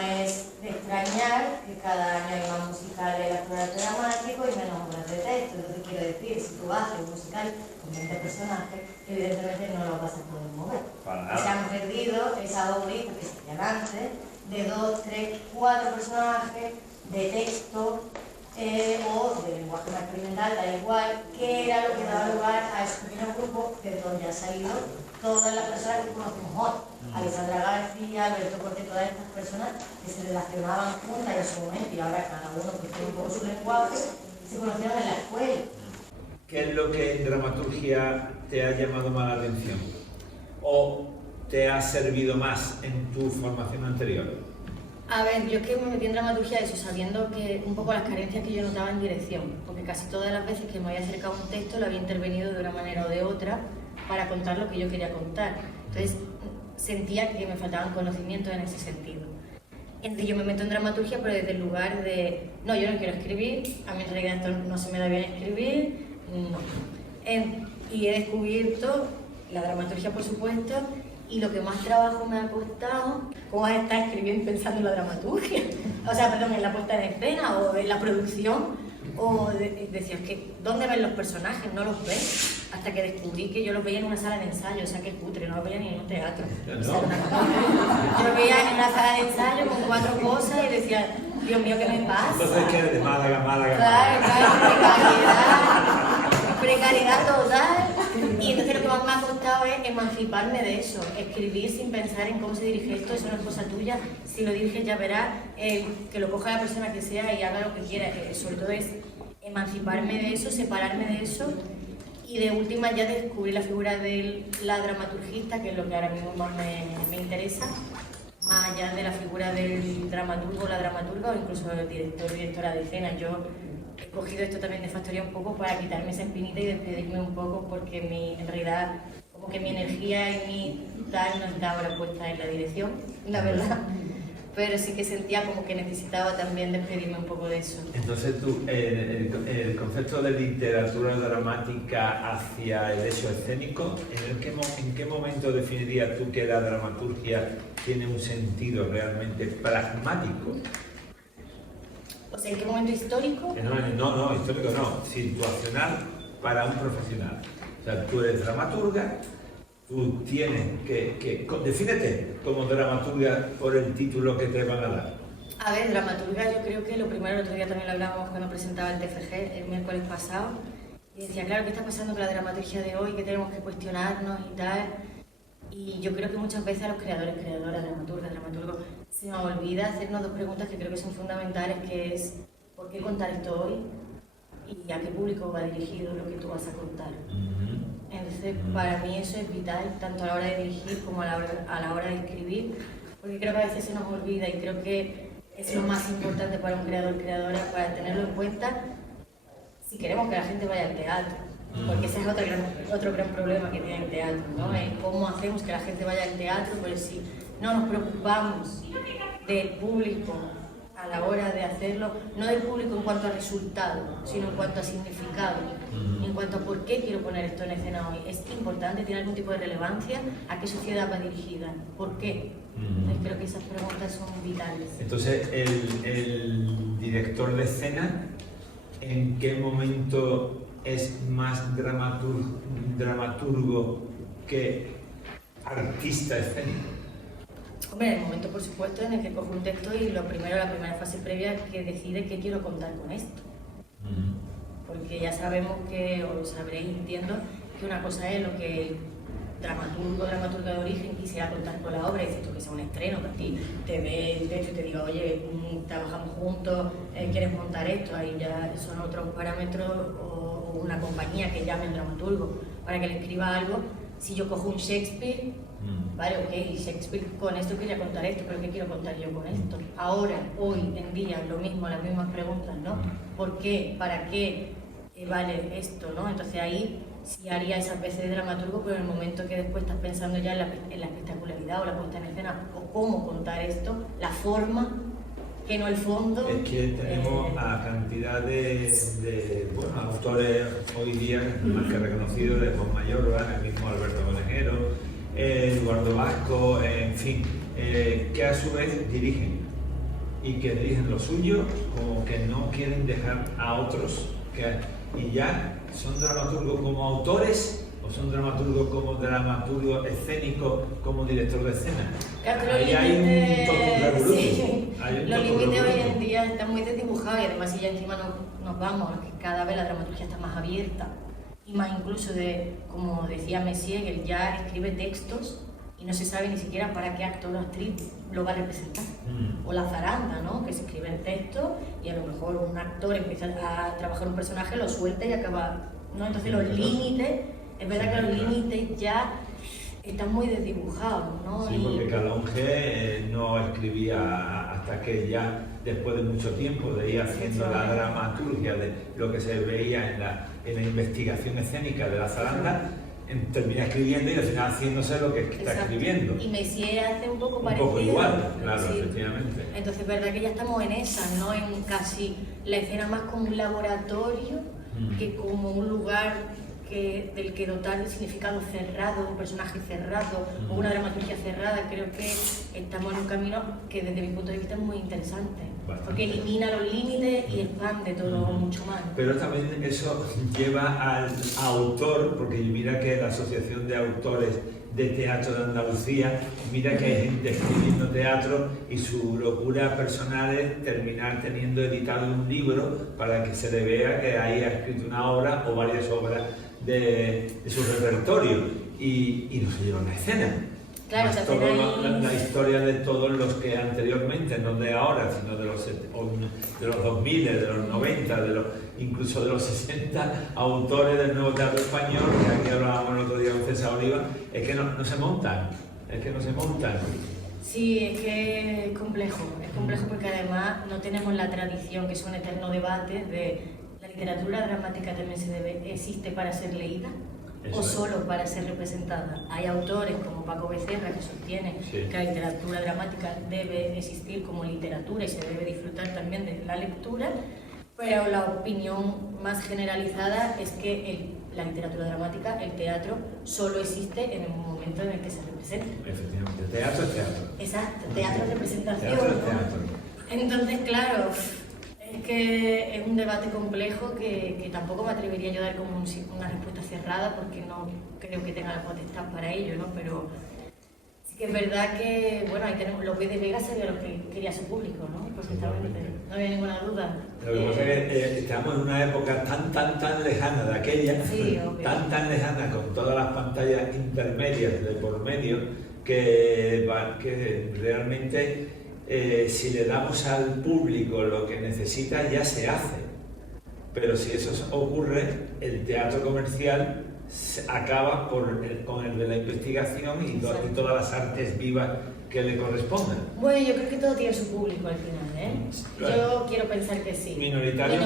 es de extrañar que cada año hay más musicales en la escuela de dramático y menos obras de texto. Entonces quiero decir, si tú haces un musical con 20 personajes, evidentemente no lo vas a poder mover. Se han perdido esa obrita que se hacían antes de 2, 3, 4 personajes de texto o de lenguaje más experimental, da igual, que era lo que daba lugar a esos pequeños grupos de donde han salido todas las personas que conocemos hoy. Alessandra García, Alberto Cortés, todas estas personas que se relacionaban juntas en su momento y ahora cada uno pues tiene un poco su lenguaje, se conocieron en la escuela. ¿Qué es lo que en dramaturgia te ha llamado más la atención? ¿O te ha servido más en tu formación anterior? A ver, yo es que me metí en dramaturgia eso, sabiendo que un poco las carencias que yo notaba en dirección, porque casi todas las veces que me había acercado a un texto lo había intervenido de una manera o de otra para contar lo que yo quería contar. Entonces sentía que me faltaban conocimientos en ese sentido. Entonces yo me meto en dramaturgia, pero desde el lugar de, no, yo no quiero escribir, a mí en realidad esto no se me da bien escribir, no. Y he descubierto la dramaturgia, por supuesto, y lo que más trabajo me ha costado, cómo es estar escribiendo y pensando en la dramaturgia, o sea, perdón, en la puesta en escena o en la producción, o decía, que ¿dónde ven los personajes? No los ves, hasta que descubrí que yo los veía en una sala de ensayo, o sea, que cutre, no los veía ni en un teatro. O sea, yo los veía en una sala de ensayo con 4 cosas y decía, Dios mío, ¿qué me pasa? Entonces, ¿qué eres de Málaga? Claro, precariedad total. Y entonces lo que más me ha costado es emanciparme de eso, escribir sin pensar en cómo se dirige esto, eso no es cosa tuya, si lo diriges ya verás, que lo coja la persona que sea y haga lo que quiera, sobre todo es emanciparme de eso, separarme de eso y de última ya descubrir la figura de la dramaturgista, que es lo que ahora mismo más me interesa, más allá de la figura del dramaturgo o la dramaturga o incluso el director o directora de escena. Yo he cogido esto también de Factoría un poco para quitarme esa espinita y despedirme un poco porque en realidad como que mi energía y mi tal no está ahora puesta en la dirección, la verdad. Pero sí que sentía como que necesitaba también despedirme un poco de eso. Entonces tú, el concepto de literatura dramática hacia el hecho escénico, ¿en qué momento definirías tú que la dramaturgia tiene un sentido realmente pragmático? O sea, ¿en qué momento histórico? No, histórico no, situacional para un profesional. O sea, tú eres dramaturga, tú tienes que defínete como dramaturga por el título que te van a dar. A ver, dramaturga, yo creo que lo primero, el otro día también lo hablábamos cuando presentaba el TFG el miércoles pasado, y decía, claro, ¿qué está pasando con la dramaturgia de hoy? Que tenemos que cuestionarnos y tal. Y yo creo que muchas veces a los creadores, creadoras, dramaturgas, dramaturgos, se nos olvida hacernos 2 preguntas que creo que son fundamentales, que es ¿por qué contar esto hoy? Y ¿a qué público va dirigido lo que tú vas a contar? Entonces, para mí eso es vital, tanto a la hora de dirigir como a la hora de escribir, porque creo que a veces se nos olvida y creo que es lo más importante para un creador, creadora, para tenerlo en cuenta si queremos que la gente vaya al teatro. Porque ese es otro gran problema que tiene el teatro, ¿no? Es cómo hacemos que la gente vaya al teatro, pues si no nos preocupamos del público a la hora de hacerlo, no del público en cuanto a resultado, sino en cuanto a significado, en cuanto a por qué quiero poner esto en escena hoy. ¿Es importante? ¿Tiene algún tipo de relevancia? ¿A qué sociedad va dirigida? ¿Por qué? Entonces creo que esas preguntas son vitales. Entonces, el director de escena, ¿en qué momento es más dramaturgo que artista escénico? Hombre, en el momento, por supuesto, en el que cojo un texto y la primera fase previa que decide qué quiero contar con esto. Porque ya sabemos que, o lo sabréis, entiendo, que una cosa es lo que el dramaturgo o dramaturga de origen quisiera contar con la obra, y esto que sea un estreno, que a ti te ve el texto y te diga, oye, trabajamos juntos, quieres montar esto, ahí ya son otros parámetros, o una compañía que llame al dramaturgo para que le escriba algo. Si yo cojo un Shakespeare, vale, ok, Shakespeare con esto quería contar esto, pero ¿qué quiero contar yo con esto? Ahora, hoy en día, lo mismo, las mismas preguntas, ¿no? ¿Por qué? ¿Para qué vale esto, no? Entonces ahí sí haría esa especie de dramaturgo, pero en el momento que después estás pensando ya en la espectacularidad o la puesta en escena, o cómo contar esto, la forma, que no el fondo. Es que tenemos a cantidad de autores hoy día más que reconocidos, de Montmayor, el mismo Alberto Conejero, Eduardo Vasco, en fin, que a su vez dirigen. y que dirigen lo suyo, como que no quieren dejar a otros, y ya son dramaturgos como autores o son dramaturgos como dramaturgo escénico, como director de escena. Claro, ahí hay un totum sí, los límites hoy en día están muy desdibujados y además si ya encima nos vamos, que cada vez la dramaturgia está más abierta y más incluso de, como decía Messier, que él ya escribe textos y no se sabe ni siquiera para qué actor o actriz lo va a representar. O la zaranda, ¿no? Que se escribe el texto y a lo mejor un actor empieza a trabajar un personaje, lo suelta y acaba, ¿no? Entonces los límites, es verdad que los límites ya están muy desdibujados, ¿no? Sí, porque Calonge no escribía hasta que ya después de mucho tiempo de ir haciendo la dramaturgia de lo que se veía en la investigación escénica de la zaranda, termina escribiendo y al final haciéndose lo que está escribiendo. Y Messier hace un poco parecido. Un poco igual, claro, sí. Efectivamente. Entonces es verdad que ya estamos en esa, ¿no? En casi la escena más como un laboratorio que como un lugar del que dotar de significado cerrado, un personaje cerrado o una dramaturgia cerrada. Creo que estamos en un camino que desde mi punto de vista es muy interesante. Bastante. Porque elimina los límites y expande todo mucho más. Pero también eso lleva al autor, porque mira que la Asociación de Autores de Teatro de Andalucía, mira que hay gente escribiendo teatro y su locura personal es terminar teniendo editado un libro para que se le vea que ahí ha escrito una obra o varias obras de su repertorio y no se llevan a escena. Claro, la historia de todos los que anteriormente, no de ahora, sino de los 2000, de los 90, incluso de los 60 autores del nuevo teatro español, que aquí hablábamos el otro día con César Oliva, es que no se montan, Sí, es que es complejo porque además no tenemos la tradición, que es un eterno debate, de la literatura dramática también existe para ser leída. O solo para ser representada. Hay autores como Paco Becerra que sostienen que la literatura dramática debe existir como literatura y se debe disfrutar también de la lectura, pero la opinión más generalizada es que la literatura dramática, el teatro, solo existe en el momento en el que se representa. Efectivamente, teatro es teatro. Exacto, teatro es representación. Teatro es teatro. Entonces, claro, es que es un debate complejo que tampoco me atrevería yo a dar como una respuesta cerrada porque no creo que tenga la potestad para ello, ¿no? Pero sí que es verdad que, bueno, ahí tenemos López de Vega sería lo que quería su público, ¿no? Perfectamente, no había ninguna duda. Lo que pasa es que estamos en una época tan lejana de aquella, tan lejana con todas las pantallas intermedias de por medio, que realmente si le damos al público lo que necesita ya se hace. Pero si eso ocurre, el teatro comercial acaba con el de la investigación y todas las artes vivas que le correspondan. Bueno, yo creo que todo tiene su público al final, ¿eh? Claro. Yo quiero pensar que sí. Minoritario,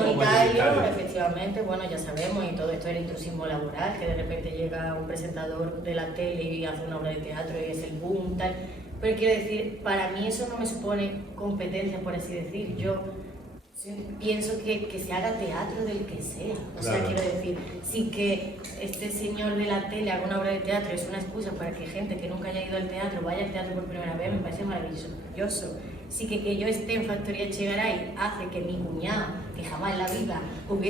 efectivamente, bueno, ya sabemos, y todo esto es el intrusismo laboral, que de repente llega un presentador de la tele y hace una obra de teatro y es el boom, tal. Pero quiero decir, para mí eso no me supone competencia, por así decir. Yo pienso que se haga teatro del que sea. O sea, quiero decir, sí que este señor de la tele haga una obra de teatro es una excusa para que gente que nunca haya ido al teatro vaya al teatro por primera vez, me parece maravilloso. Sí que yo esté en Factoría Echegaray hace que mi cuñado, que jamás en la vida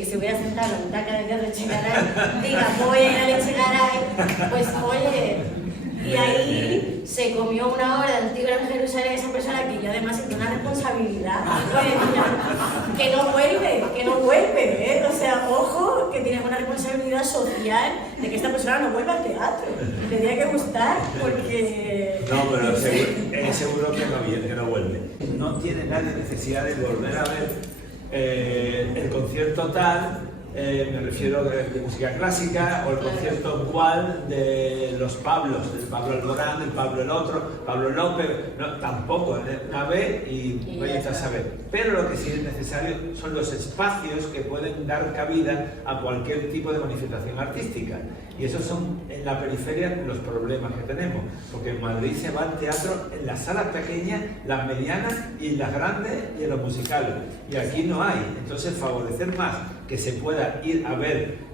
se hubiera sentado en la butaca del teatro Echegaray, diga, voy a ir al Echegaray, pues oye... Y ahí se comió una hora de Antigua en Jerusalén esa persona que yo además siento una responsabilidad. Que no vuelve, ¿eh? O sea, ojo, que tienes una responsabilidad social de que esta persona no vuelva al teatro. Le tenía que gustar porque... No, pero seguro que no vuelve. No tiene nadie necesidad de volver a ver el concierto tal. Me refiero de música clásica o el concierto cual de los Pablos, el Pablo Alborán, el Pablo el otro, Pablo López, no, tampoco, una vez y voy a saber. Pero lo que sí es necesario son los espacios que pueden dar cabida a cualquier tipo de manifestación artística. Y esos son en la periferia los problemas que tenemos, porque en Madrid se va al teatro en las salas pequeñas, las medianas y las grandes y en los musicales. Y aquí no hay. Entonces favorecer más que se pueda ir a ver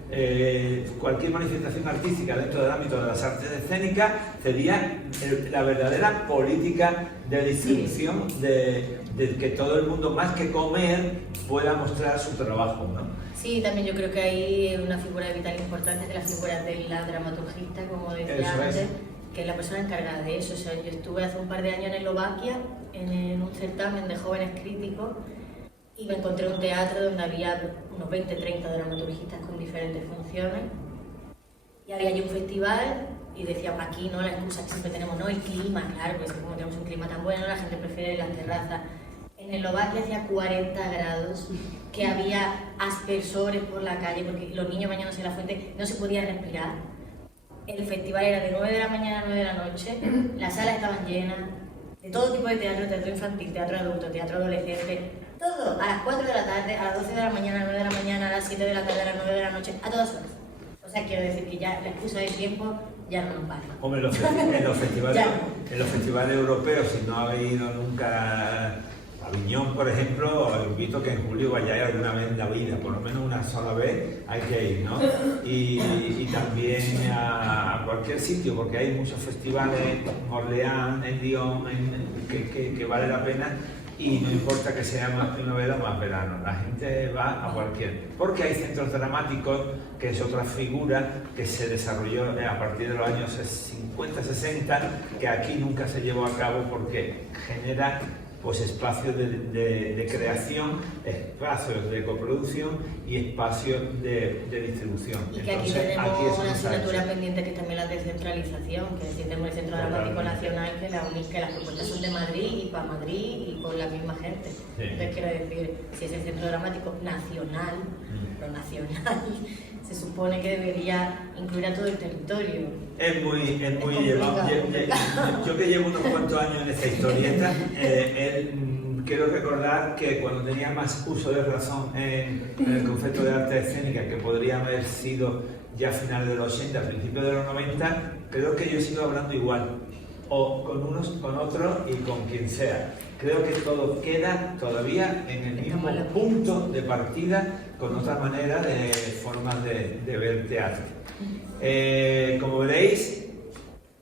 cualquier manifestación artística dentro del ámbito de las artes escénicas sería la verdadera política de distribución, de que todo el mundo, más que comer, pueda mostrar su trabajo, ¿no? Sí, también yo creo que hay una figura vital importante, que la figura de la dramaturgista, como decía antes, que es la persona encargada de eso. O sea, yo estuve hace un par de años en Eslovaquia, en un certamen de jóvenes críticos, y me encontré un teatro donde había unos 20-30 dramaturgistas con diferentes funciones, y había allí un festival, y decíamos aquí, ¿no? La excusa que siempre tenemos, ¿no? El clima, claro, pues como tenemos un clima tan bueno, la gente prefiere las terrazas. En Eslovaquia hacía 40 grados, que había aspersores por la calle, porque los niños bañándose en la fuente, no se podía respirar. El festival era de 9 de la mañana a 9 de la noche, las salas estaban llenas, de todo tipo de teatro, teatro infantil, teatro adulto, teatro adolescente, todo, a las 4 de la tarde, a las 12 de la mañana, a las 9 de la mañana, a las 7 de la tarde, a las 9 de la noche, a todas horas. O sea, quiero decir que ya la excusa del tiempo ya no nos vale. Hombre, en los festivales europeos, si no habéis ido nunca a Aviñón, por ejemplo, os invito que en julio vayáis alguna vez en la vida, por lo menos una sola vez hay que ir, ¿no? Y también a cualquier sitio, porque hay muchos festivales en Orleans, en Lyon, que vale la pena, y no importa que sea más primavera o más verano, la gente va a cualquier. Porque hay centros dramáticos, que es otra figura que se desarrolló a partir de los años 50-60, que aquí nunca se llevó a cabo porque genera pues espacios de creación, espacios de coproducción y espacios de distribución. Y que aquí tenemos una asignatura pendiente, que es también la descentralización, que es decir, tenemos el Centro Dramático Nacional, que las propuestas son de Madrid y para Madrid y con la misma gente. Sí. Entonces quiero decir, si es el Centro Dramático Nacional, lo nacional, se supone que debería incluir a todo el territorio. Es muy llevado. Yo que llevo unos cuantos años en esta historieta, quiero recordar que cuando tenía más uso de razón en el concepto de arte escénica, que podría haber sido ya a finales de los 80, principios de los 90, creo que yo he sido hablando igual, o con unos, con otros y con quien sea. Creo que todo queda todavía en el mismo punto de partida, con otra manera de formas de ver teatro. Como veréis,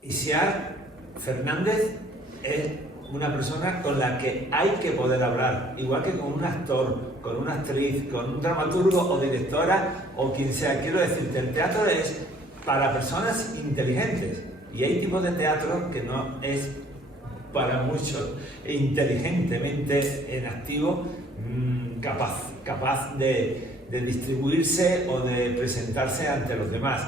Isiar Fernández es una persona con la que hay que poder hablar, igual que con un actor, con una actriz, con un dramaturgo o directora o quien sea. Quiero decirte, el teatro es para personas inteligentes, y hay tipos de teatro que no es para muchos inteligentemente en activo, capaz de distribuirse o de presentarse ante los demás.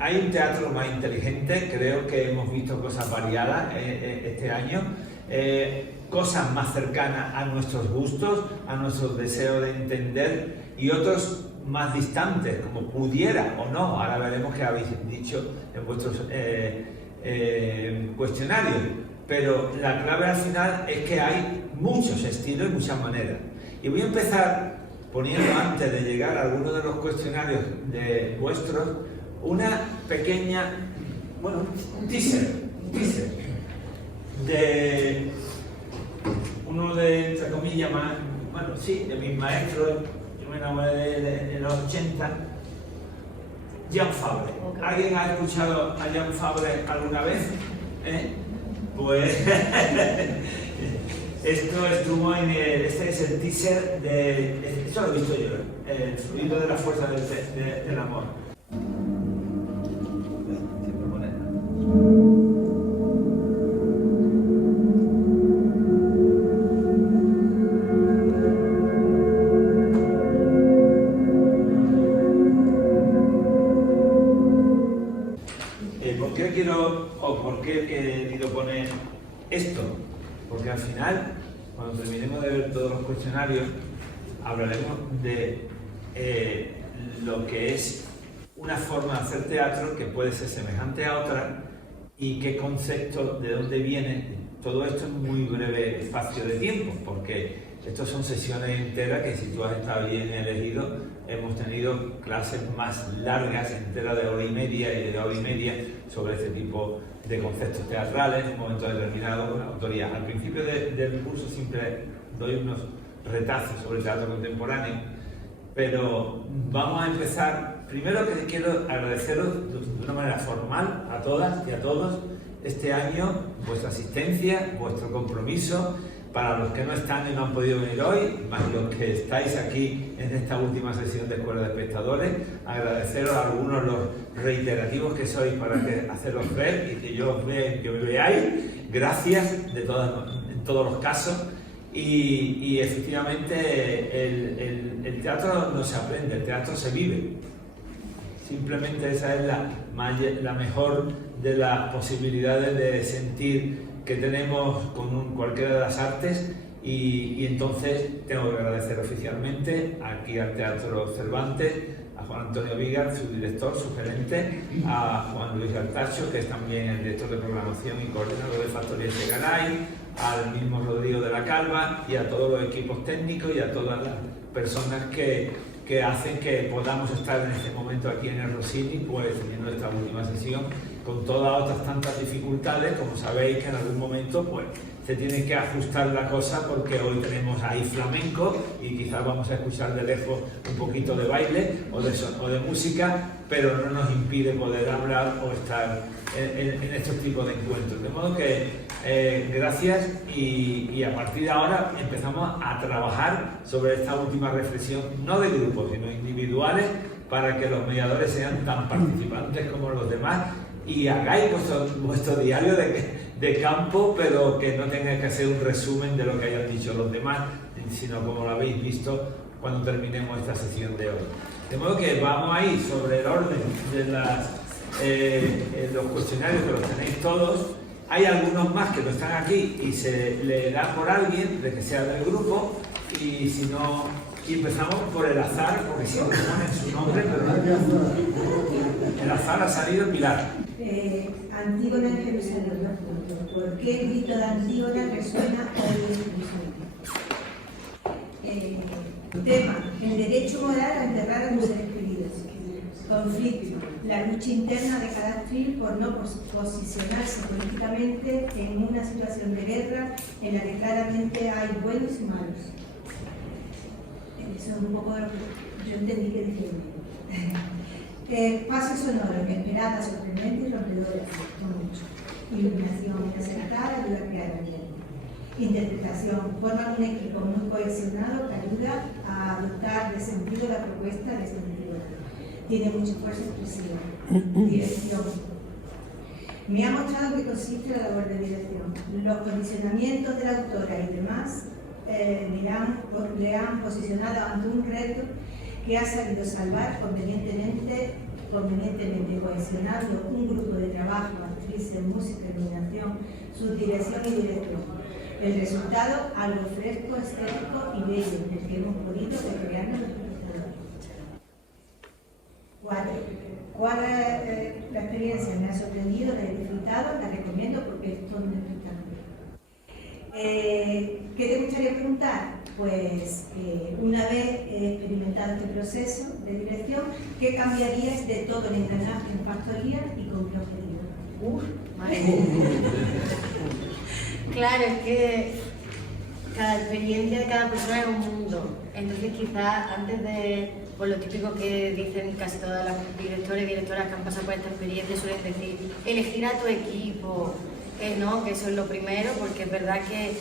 Hay un teatro más inteligente, creo que hemos visto cosas variadas este año, cosas más cercanas a nuestros gustos, a nuestros deseos de entender, y otros más distantes, como pudiera o no. Ahora veremos qué habéis dicho en vuestros cuestionarios, pero la clave al final es que hay muchos estilos y muchas maneras. Y voy a empezar poniendo, antes de llegar a algunos de los cuestionarios de vuestros, una pequeña, bueno, un teaser de uno de, entre comillas, más, bueno, sí, de mis maestros. Yo me enamoré de los 80, Jean Fabre. ¿Alguien ha escuchado a Jean Fabre alguna vez? Pues esto estuvo en este es el teaser de, eso lo he visto yo, el fluido de la fuerza del amor. ¿Por qué he querido poner esto? Porque al final, cuando terminemos de ver todos los cuestionarios, hablaremos de lo que es una forma de hacer teatro que puede ser semejante a otra, y qué concepto, de dónde viene todo esto en muy breve espacio de tiempo, porque estos son sesiones enteras que, si tú has estado bien elegido, hemos tenido clases más largas, enteras de hora y media y de hora y media, sobre este tipo de conceptos teatrales en un momento determinado con autoría. Al principio del curso siempre doy unos retazos sobre el teatro contemporáneo, pero vamos a empezar. Primero que quiero agradeceros de una manera formal a todas y a todos este año vuestra asistencia, vuestro compromiso. Para los que no están y no han podido venir hoy, más los que estáis aquí en esta última sesión de Escuela de Espectadores, agradeceros a algunos los reiterativos que sois para haceros ver y que yo os vea y que me veáis. Gracias en todos los casos. Y efectivamente el teatro no se aprende, el teatro se vive. Simplemente esa es la mejor de las posibilidades de sentir que tenemos con cualquiera de las artes, y entonces tengo que agradecer oficialmente aquí al Teatro Cervantes, a Juan Antonio Vigar, su director, su gerente, a Juan Luis Artacho, que es también el director de programación y coordinador de Factoría Segaray, al mismo Rodrigo de la Calva y a todos los equipos técnicos y a todas las personas que hacen que podamos estar en este momento aquí en el Rossini, pues teniendo esta última sesión, con todas otras tantas dificultades, como sabéis que en algún momento pues se tiene que ajustar la cosa, porque hoy tenemos ahí flamenco y quizás vamos a escuchar de lejos un poquito de baile o de música, pero no nos impide poder hablar o estar en estos tipos de encuentros. De modo que gracias, y a partir de ahora empezamos a trabajar sobre esta última reflexión, no de grupos, sino individuales, para que los mediadores sean tan participantes como los demás y hagáis vuestro diario de campo, pero que no tengáis que hacer un resumen de lo que hayan dicho los demás, sino como lo habéis visto cuando terminemos esta sesión de hoy. De modo que vamos a ir sobre el orden de los cuestionarios, que los tenéis todos. Hay algunos más que no están aquí y se leerá por alguien de que sea del grupo, y si no, y empezamos por el azar, porque siempre ponen su nombre, pero el azar ha salido Pilar. Antígona en Jerusalén. ¿Por qué el grito de Antígona resuena hoy en Jerusalén? Tema: el derecho moral a enterrar a sus seres queridos. Conflicto: la lucha interna de cada actriz por no posicionarse políticamente en una situación de guerra en la que claramente hay buenos y malos. Eso es un poco lo que yo entendí que decía. Paso sonoro: inesperada, sorprendente y rompedora. Iluminación acertada ayuda a crear ambiente. Interpretación: forman un equipo muy cohesionado que ayuda a dotar de sentido la propuesta de este libro. Tiene mucha fuerza expresiva. Dirección: me ha mostrado que consiste la labor de dirección. Los condicionamientos de la autora y demás le han posicionado ante un reto que ha sabido salvar convenientemente cohesionando un grupo de trabajo, actrices, música, iluminación, subdirección y dirección. El resultado: algo fresco, estético y bello, del que hemos podido recrearnos los espectadores. 4. ¿Cuál es la experiencia? Me ha sorprendido, la he disfrutado, la recomiendo porque es todo un espectáculo. ¿Qué te gustaría preguntar? Pues una vez experimentado este proceso de dirección, ¿qué cambiarías de todo el engranaje en Factoría y con qué objetivo? Madre mía. Claro, es que cada experiencia de cada persona es un mundo. Entonces quizás antes de, por lo típico que dicen casi todas las directores y directoras que han pasado por esta experiencia, suelen decir elegir a tu equipo, no, que eso es lo primero, porque es verdad que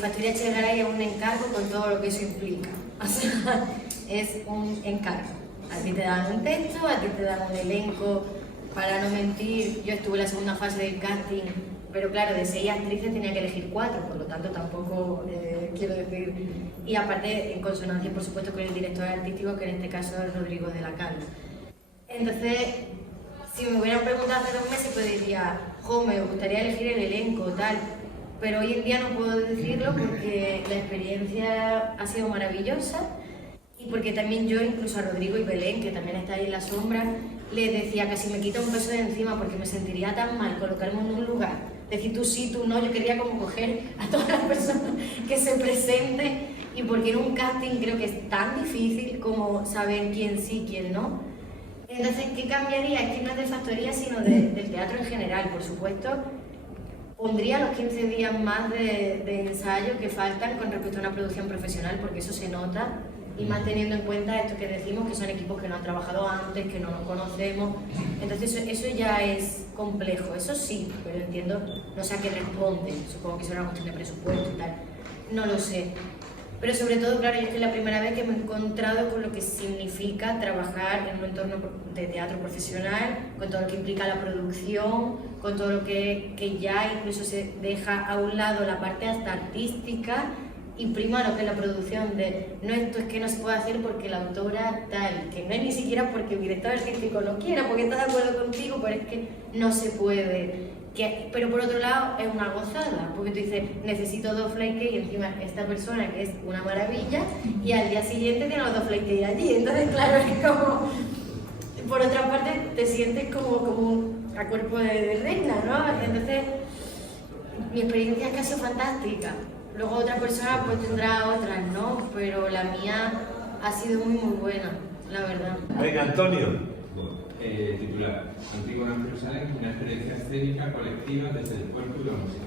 Factoría Segaray es un encargo con todo lo que eso implica. O sea, es un encargo. A ti te dan un texto, a ti te dan un elenco. Para no mentir, yo estuve en la segunda fase del casting, pero claro, de 6 actrices tenía que elegir 4, por lo tanto tampoco quiero decir. Y aparte, en consonancia, por supuesto, con el director artístico, que en este caso es Rodrigo de la Calva. Entonces, si me hubieran preguntado hace 2 meses, pues diría, jo, me gustaría elegir el elenco, tal. Pero hoy en día no puedo decirlo porque la experiencia ha sido maravillosa, y porque también yo, incluso a Rodrigo y Belén, que también está ahí en la sombra, les decía casi me quita un peso de encima porque me sentiría tan mal colocarme en un lugar, decir tú sí, tú no. Yo quería como coger a todas las personas que se presenten, y porque en un casting creo que es tan difícil como saber quién sí, quién no. Entonces, ¿qué cambiaría? Es que no es de Factoría, sino del teatro en general, por supuesto. Pondría los 15 días más de ensayo que faltan con respecto a una producción profesional, porque eso se nota. Y más teniendo en cuenta esto que decimos, que son equipos que no han trabajado antes, que no nos conocemos. Entonces eso ya es complejo, eso sí, pero entiendo, no sé a qué responde, supongo que será una cuestión de presupuesto y tal, no lo sé. Pero sobre todo, claro, yo es que es la primera vez que me he encontrado con lo que significa trabajar en un entorno de teatro profesional, con todo lo que implica la producción, con todo lo que ya incluso se deja a un lado la parte hasta artística y prima lo que es la producción de no, esto es que no se puede hacer porque la autora tal, que no es ni siquiera porque el director artístico lo quiera, porque está de acuerdo contigo, pero es que no se puede. Pero por otro lado es una gozada, porque tú dices, necesito 2 flycakes y encima esta persona que es una maravilla y al día siguiente tiene los 2 flycakes allí, entonces claro, es como, por otra parte te sientes como a cuerpo de reina, ¿no? Entonces mi experiencia es que ha sido fantástica, luego otra persona pues tendrá otras, ¿no? Pero la mía ha sido muy buena, la verdad. Venga, Antonio. Titular: Antígona en Jerusalén, una experiencia escénica colectiva desde el cuerpo y la música.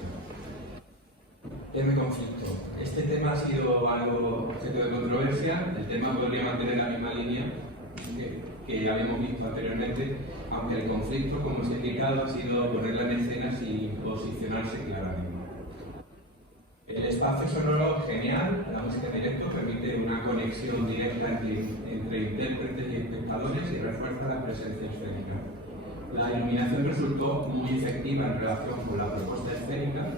Tema conflicto. Este tema ha sido algo Objeto de controversia, el tema podría mantener la misma línea que habíamos visto anteriormente, aunque el conflicto, como os he indicado, ha sido ponerla en escena sin posicionarse claramente. El espacio sonoro genial, la música en directo permite Una conexión directa entre intérpretes y espectadores y refuerza la presencia escénica. La iluminación resultó muy efectiva en relación con la propuesta escénica.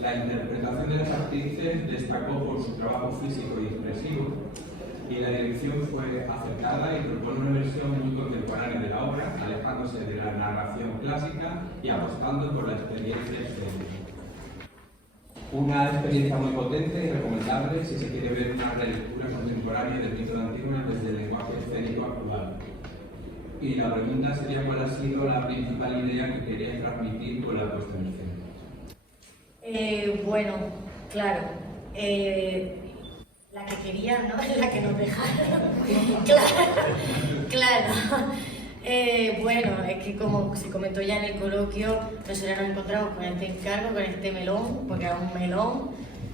La interpretación de las actrices destacó por su trabajo físico y expresivo, y la dirección fue acertada y propone una versión muy contemporánea de la obra, alejándose de la narración clásica y apostando por la experiencia escénica. Una experiencia muy potente y recomendable si se quiere ver una relectura contemporánea del mito de Antígona desde el lenguaje escénico actual. Y la pregunta sería: ¿cuál ha sido la principal idea que querías transmitir con la puesta en escena? Bueno, claro, la que quería, ¿no? La que nos dejaron. Claro. Bueno, es que como se comentó ya en el coloquio, nosotros nos encontramos con este encargo, con este melón, porque era un melón,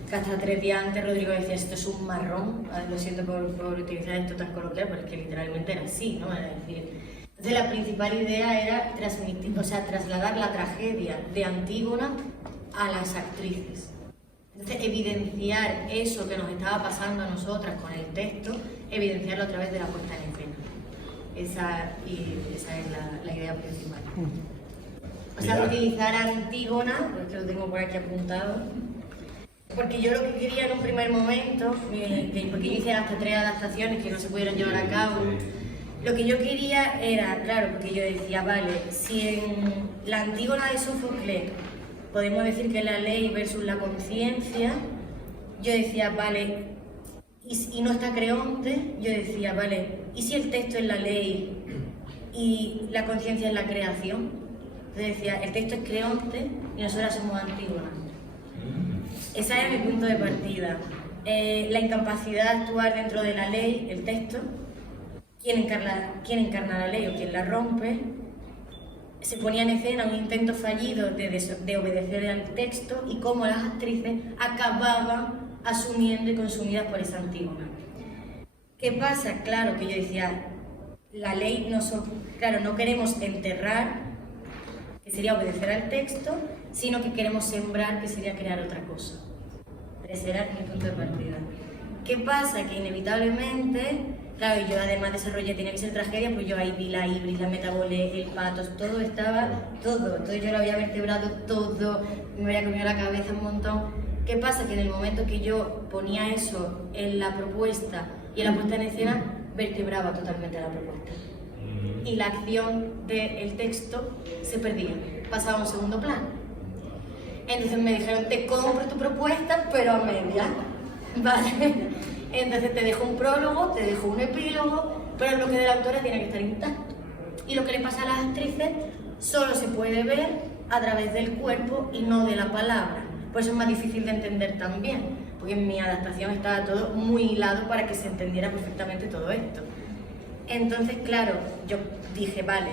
que hasta 3 días antes Rodrigo decía, esto es un marrón, lo siento por utilizar esto tan coloquial, pero es que literalmente era así, ¿no? Era decir, entonces la principal idea era transmitir, o sea, trasladar la tragedia de Antígona a las actrices. Entonces, evidenciar eso que nos estaba pasando a nosotras con el texto, evidenciarlo a través de la puesta en escena. Esa es la idea principal. O sea, utilizar a Antígona, porque lo tengo por aquí apuntado, porque yo lo que quería en un primer momento, porque yo hice hasta 3 adaptaciones que no se pudieron llevar a cabo, lo que yo quería era, claro, porque yo decía, vale, si en la Antígona de Sófocles podemos decir que la ley versus la conciencia, yo decía, vale, y no está Creonte, yo decía, vale, ¿y si el texto es la ley y la conciencia es la creación? Entonces decía, el texto es Creonte y nosotras somos Antígona. Ese era mi punto de partida. La incapacidad de actuar dentro de la ley, el texto, quién encarna la ley o quién la rompe, se ponía en escena un intento fallido de obedecer al texto y cómo las actrices acababan asumiendo y consumidas por esa Antígona. ¿Qué pasa? Claro que yo decía, la ley no queremos enterrar, que sería obedecer al texto, sino que queremos sembrar, que sería crear otra cosa. Ese era mi punto de partida. ¿Qué pasa? Que inevitablemente, claro, yo además desarrollé, tenía que ser tragedia, pues yo ahí vi la ibris, la metabolé, el patos, todo estaba, todo. Entonces yo lo había vertebrado todo, me había comido la cabeza un montón. ¿Qué pasa? Que en el momento que yo ponía eso en la propuesta y en la puesta en escena, vertebraba totalmente la propuesta. Y la acción del texto se perdía, pasaba a un segundo plano. Entonces me dijeron, te compro tu propuesta, pero a media. Vale. Entonces te dejo un prólogo, te dejo un epílogo, pero el bloque de la autora tiene que estar intacto. Y lo que le pasa a las actrices solo se puede ver a través del cuerpo y no de la palabra. Por eso es más difícil de entender también, porque en mi adaptación estaba todo muy hilado para que se entendiera perfectamente todo esto. Entonces, claro, yo dije, vale,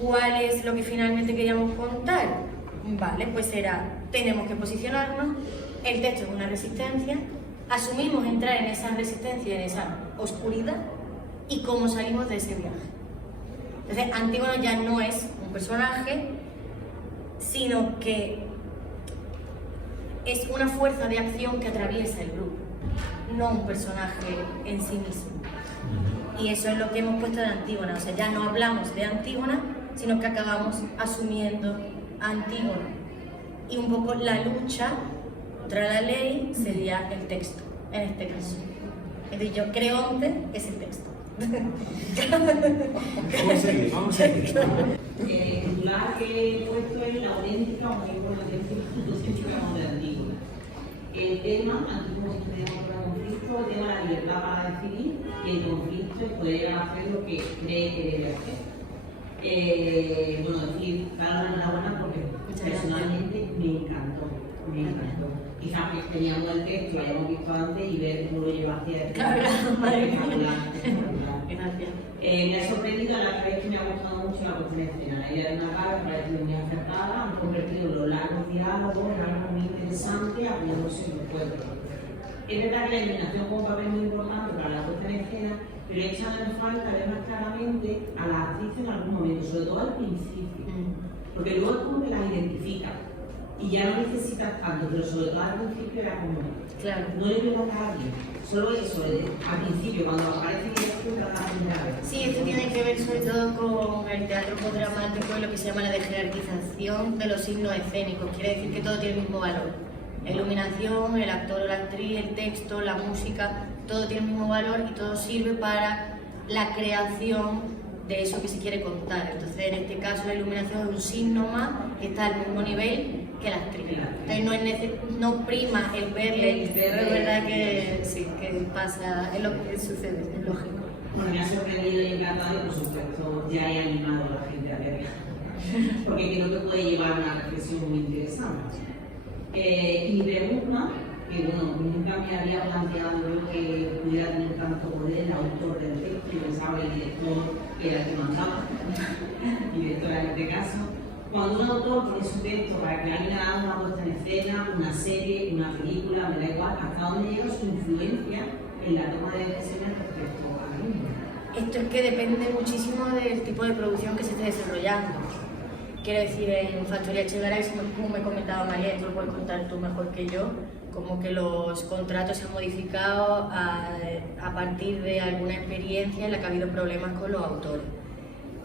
¿cuál es lo que finalmente queríamos contar? Vale, pues era, tenemos que posicionarnos, el texto es una resistencia, asumimos entrar en esa resistencia, en esa oscuridad, y cómo salimos de ese viaje. Entonces, Antígono ya no es un personaje, sino que es una fuerza de acción que atraviesa el grupo, no un personaje en sí mismo. Y eso es lo que hemos puesto de Antígona, o sea, ya no hablamos de Antígona, sino que acabamos asumiendo a Antígona. Y un poco la lucha contra la ley sería el texto, en este caso. Entonces yo Creonte es el texto. Vamos a seguir. El titular que he puesto es la auténtica o la institución de Antígona. El tema, aquí como si estuviéramos por el conflicto, el tema de la libertad para decidir y el conflicto puede llegar a hacer lo que cree que debe hacer. Bueno, decir, dar la enhorabuena porque personalmente me encantó. Quizás que teníamos el texto, lo habíamos visto antes y ver cómo lo lleva hacia el espectacular. Me ha sorprendido a la vez que me ha gustado mucho la cuestión de escena. La idea de una cara me parece muy acertada, han convertido los largos diálogos en algo muy interesante, apoyándose en los cuerpos. Es verdad que la iluminación juega un papel muy importante para la puesta en escena, pero he echado en falta ver más claramente a las actrices en algún momento, sobre todo al principio, porque luego es como que las identificas y ya no necesitas tanto, pero sobre todo al principio era como, claro, no le veo la cara bien, solo eso, al principio, cuando aparece que ya escucha la primera vez. Sí, esto tiene que ver sobre todo con el teatro dramático y lo que se llama la dejerarquización de los signos escénicos. Quiere decir que todo tiene el mismo valor. La iluminación, el actor o la actriz, el texto, la música, todo tiene el mismo valor y todo sirve para la creación de eso que se quiere contar. Entonces, en este caso, la iluminación es un signo más que está al mismo nivel que la actriz. Entonces, no prima el verle, pero es verdad que sí, que pasa, es lo que sucede, es lógico. Bueno, me ha sorprendido y encantado y por supuesto ya he animado a la gente a verla, porque creo que puede llevar a una reflexión muy interesante. Y mi pregunta, que bueno, nunca me había planteado que pudiera tener tanto poder el autor del texto, yo pensaba que el director era el que mandaba, y directora en este caso. Cuando un autor tiene su texto para que alguien haga una puesta en escena, una serie, una película, me da igual, hasta dónde llega su influencia en la toma de decisiones respecto a la misma. Esto es que depende muchísimo del tipo de producción que se esté desarrollando. Quiero decir, en Factoría Echegaray, como me comentaba María, esto lo puedes contar tú mejor que yo, como que los contratos se han modificado a partir de alguna experiencia en la que ha habido problemas con los autores.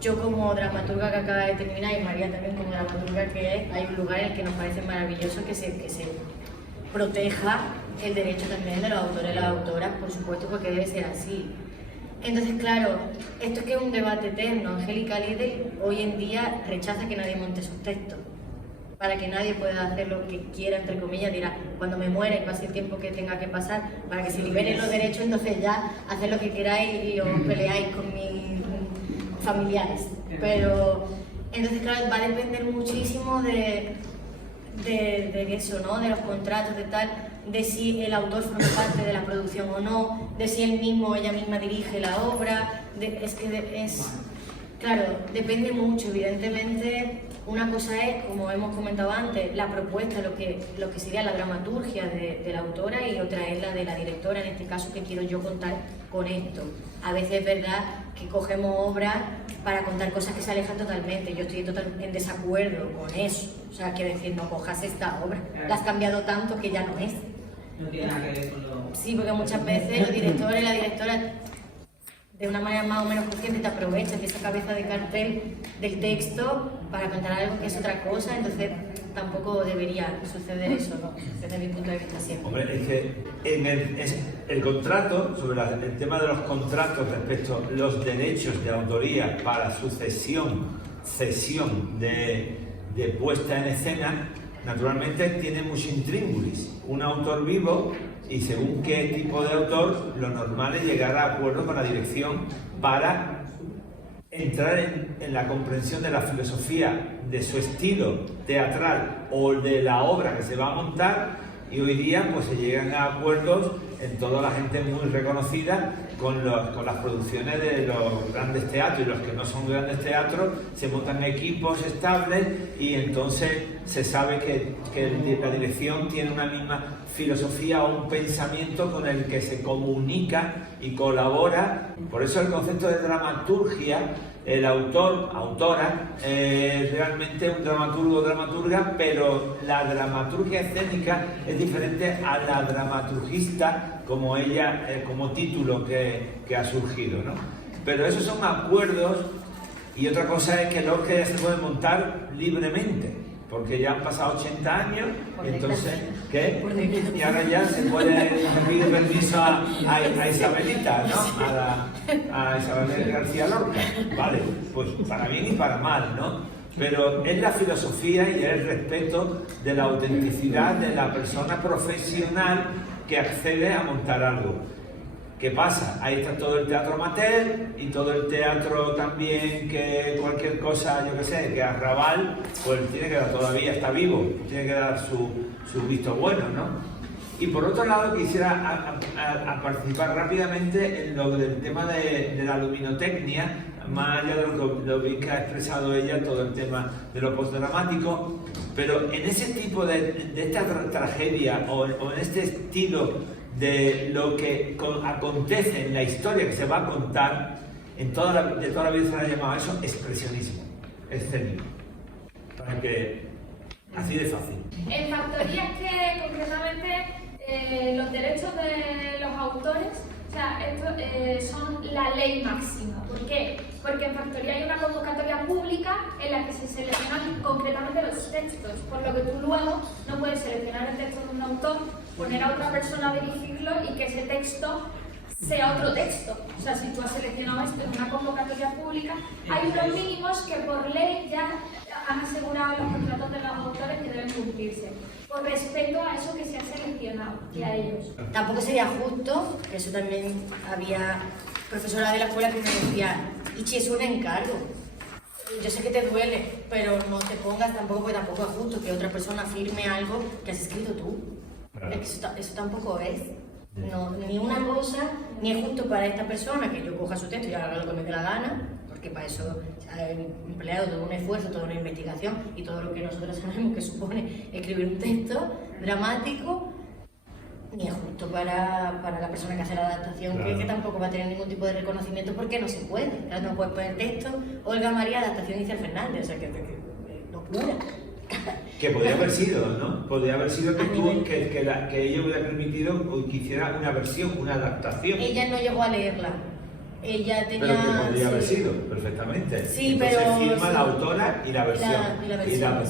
Yo como dramaturga que acaba de terminar, y María también como dramaturga que es, hay un lugar en el que nos parece maravilloso que se proteja el derecho también de los autores y las autoras, por supuesto, porque debe ser así. Entonces, claro, esto es que es un debate eterno. Angélica Lidl hoy en día rechaza que nadie monte sus textos, para que nadie pueda hacer lo que quiera, entre comillas, dirá, cuando me muera y pase el tiempo que tenga que pasar, para que se liberen los derechos, entonces ya haced lo que queráis y os peleáis con mis familiares. Pero, entonces, claro, va a depender muchísimo de eso, ¿no? De los contratos, de tal, de si el autor forma parte de la producción o no, de si él mismo o ella misma dirige la obra, claro, depende mucho. Evidentemente, una cosa es, como hemos comentado antes, la propuesta, lo que sería la dramaturgia de la autora, y otra es la de la directora, en este caso, que quiero yo contar con esto. A veces es verdad que cogemos obras para contar cosas que se alejan totalmente. Yo estoy en desacuerdo con eso. O sea, quiero decir, no cojas esta obra, la has cambiado tanto que ya no es. No tiene nada que ver con lo... Sí, porque muchas veces los directores y la directora, de una manera más o menos consciente, te aprovechan de esa cabeza de cartel del texto para contar algo que es otra cosa. Entonces tampoco debería suceder eso, ¿no? Desde mi punto de vista siempre. Hombre, es que en el contrato, sobre el tema de los contratos respecto a los derechos de autoría para su cesión de puesta en escena, naturalmente tiene mucho intríngulis. Un autor vivo, y según qué tipo de autor, lo normal es llegar a acuerdo con la dirección para entrar en la comprensión de la filosofía de su estilo teatral o de la obra que se va a montar, y hoy día pues se llegan a acuerdos en toda la gente muy reconocida con las producciones de los grandes teatros, y los que no son grandes teatros se montan equipos estables, y entonces se sabe que la dirección tiene una misma filosofía o un pensamiento con el que se comunica y colabora. Por eso el concepto de dramaturgia, el autora, es realmente un dramaturgo o dramaturga, pero la dramaturgia escénica es diferente a la dramaturgista como ella, como título que ha surgido, ¿no? Pero esos son acuerdos, y otra cosa es que los que ya se pueden montar libremente, porque ya han pasado 80 años, entonces, ¿qué? Y ahora ya se puede pedir permiso a Isabelita, ¿no? A Isabel García Lorca. Vale, pues para bien y para mal, ¿no? Pero es la filosofía y el respeto de la autenticidad de la persona profesional que accede a montar algo. ¿Qué pasa? Ahí está todo el teatro amateur y todo el teatro también que cualquier cosa, yo qué sé, que Arrabal, pues tiene que dar, todavía está vivo, tiene que dar su visto bueno, ¿no? Y por otro lado quisiera a participar rápidamente en lo del tema de la luminotecnia, más allá de lo bien que ha expresado ella, todo el tema de lo postdramático, pero en ese tipo de esta tragedia o en este estilo de lo que acontece en la historia que se va a contar, de toda la vida se le ha llamado eso expresionismo escénico. Para que, así de fácil. En Factoría es que concretamente los derechos de los autores, o sea, estos son la ley máxima. ¿Por qué? Porque en Factoría hay una convocatoria pública en la que se seleccionan concretamente los textos, por lo que tú luego no puedes seleccionar el texto de un autor, poner a otra persona a dirigirlo y que ese texto sea otro texto. O sea, si tú has seleccionado esto en una convocatoria pública, hay unos mínimos que por ley ya han asegurado los contratos de los autores que deben cumplirse, por respeto a eso que se ha seleccionado y a ellos. Tampoco sería justo, que eso también había profesora de la escuela que me decía, Ichi, es un encargo. Yo sé que te duele, pero no te pongas tampoco, porque tampoco es justo que otra persona firme algo que has escrito tú. Claro. Eso tampoco es. No, ni una cosa, ni es justo para esta persona que yo coja su texto y haga lo que me dé la gana, porque para eso he empleado todo un esfuerzo, toda una investigación y todo lo que nosotros sabemos que supone escribir un texto dramático, ni es justo para la persona que hace la adaptación, claro, que tampoco va a tener ningún tipo de reconocimiento porque no se puede. Claro, no puedes poner texto, Olga María, adaptación Isabel Fernández, o sea que locura. Que podría haber sido, ¿no? Podría haber sido que ella hubiera permitido o que hiciera una versión, una adaptación. Ella no llegó a leerla. Ella tenía... Pero que podría haber sido, perfectamente. Sí, entonces pero... firma la autora y la versión.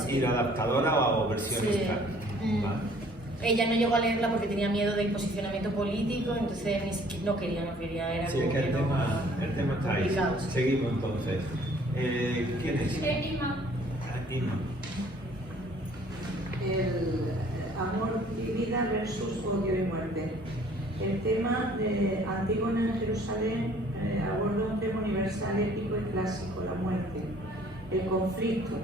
Y la adaptadora o versión sí. extra. ¿Vale? Ella no llegó a leerla porque tenía miedo del posicionamiento político, entonces ni siquiera, no quería, era sí, como es que el tema está ahí. Sí. Seguimos entonces. ¿Quién es? Ima. Ima. El amor y vida versus odio y muerte. El tema de Antígona en Jerusalén aborda un tema universal, épico y clásico, la muerte, el conflicto,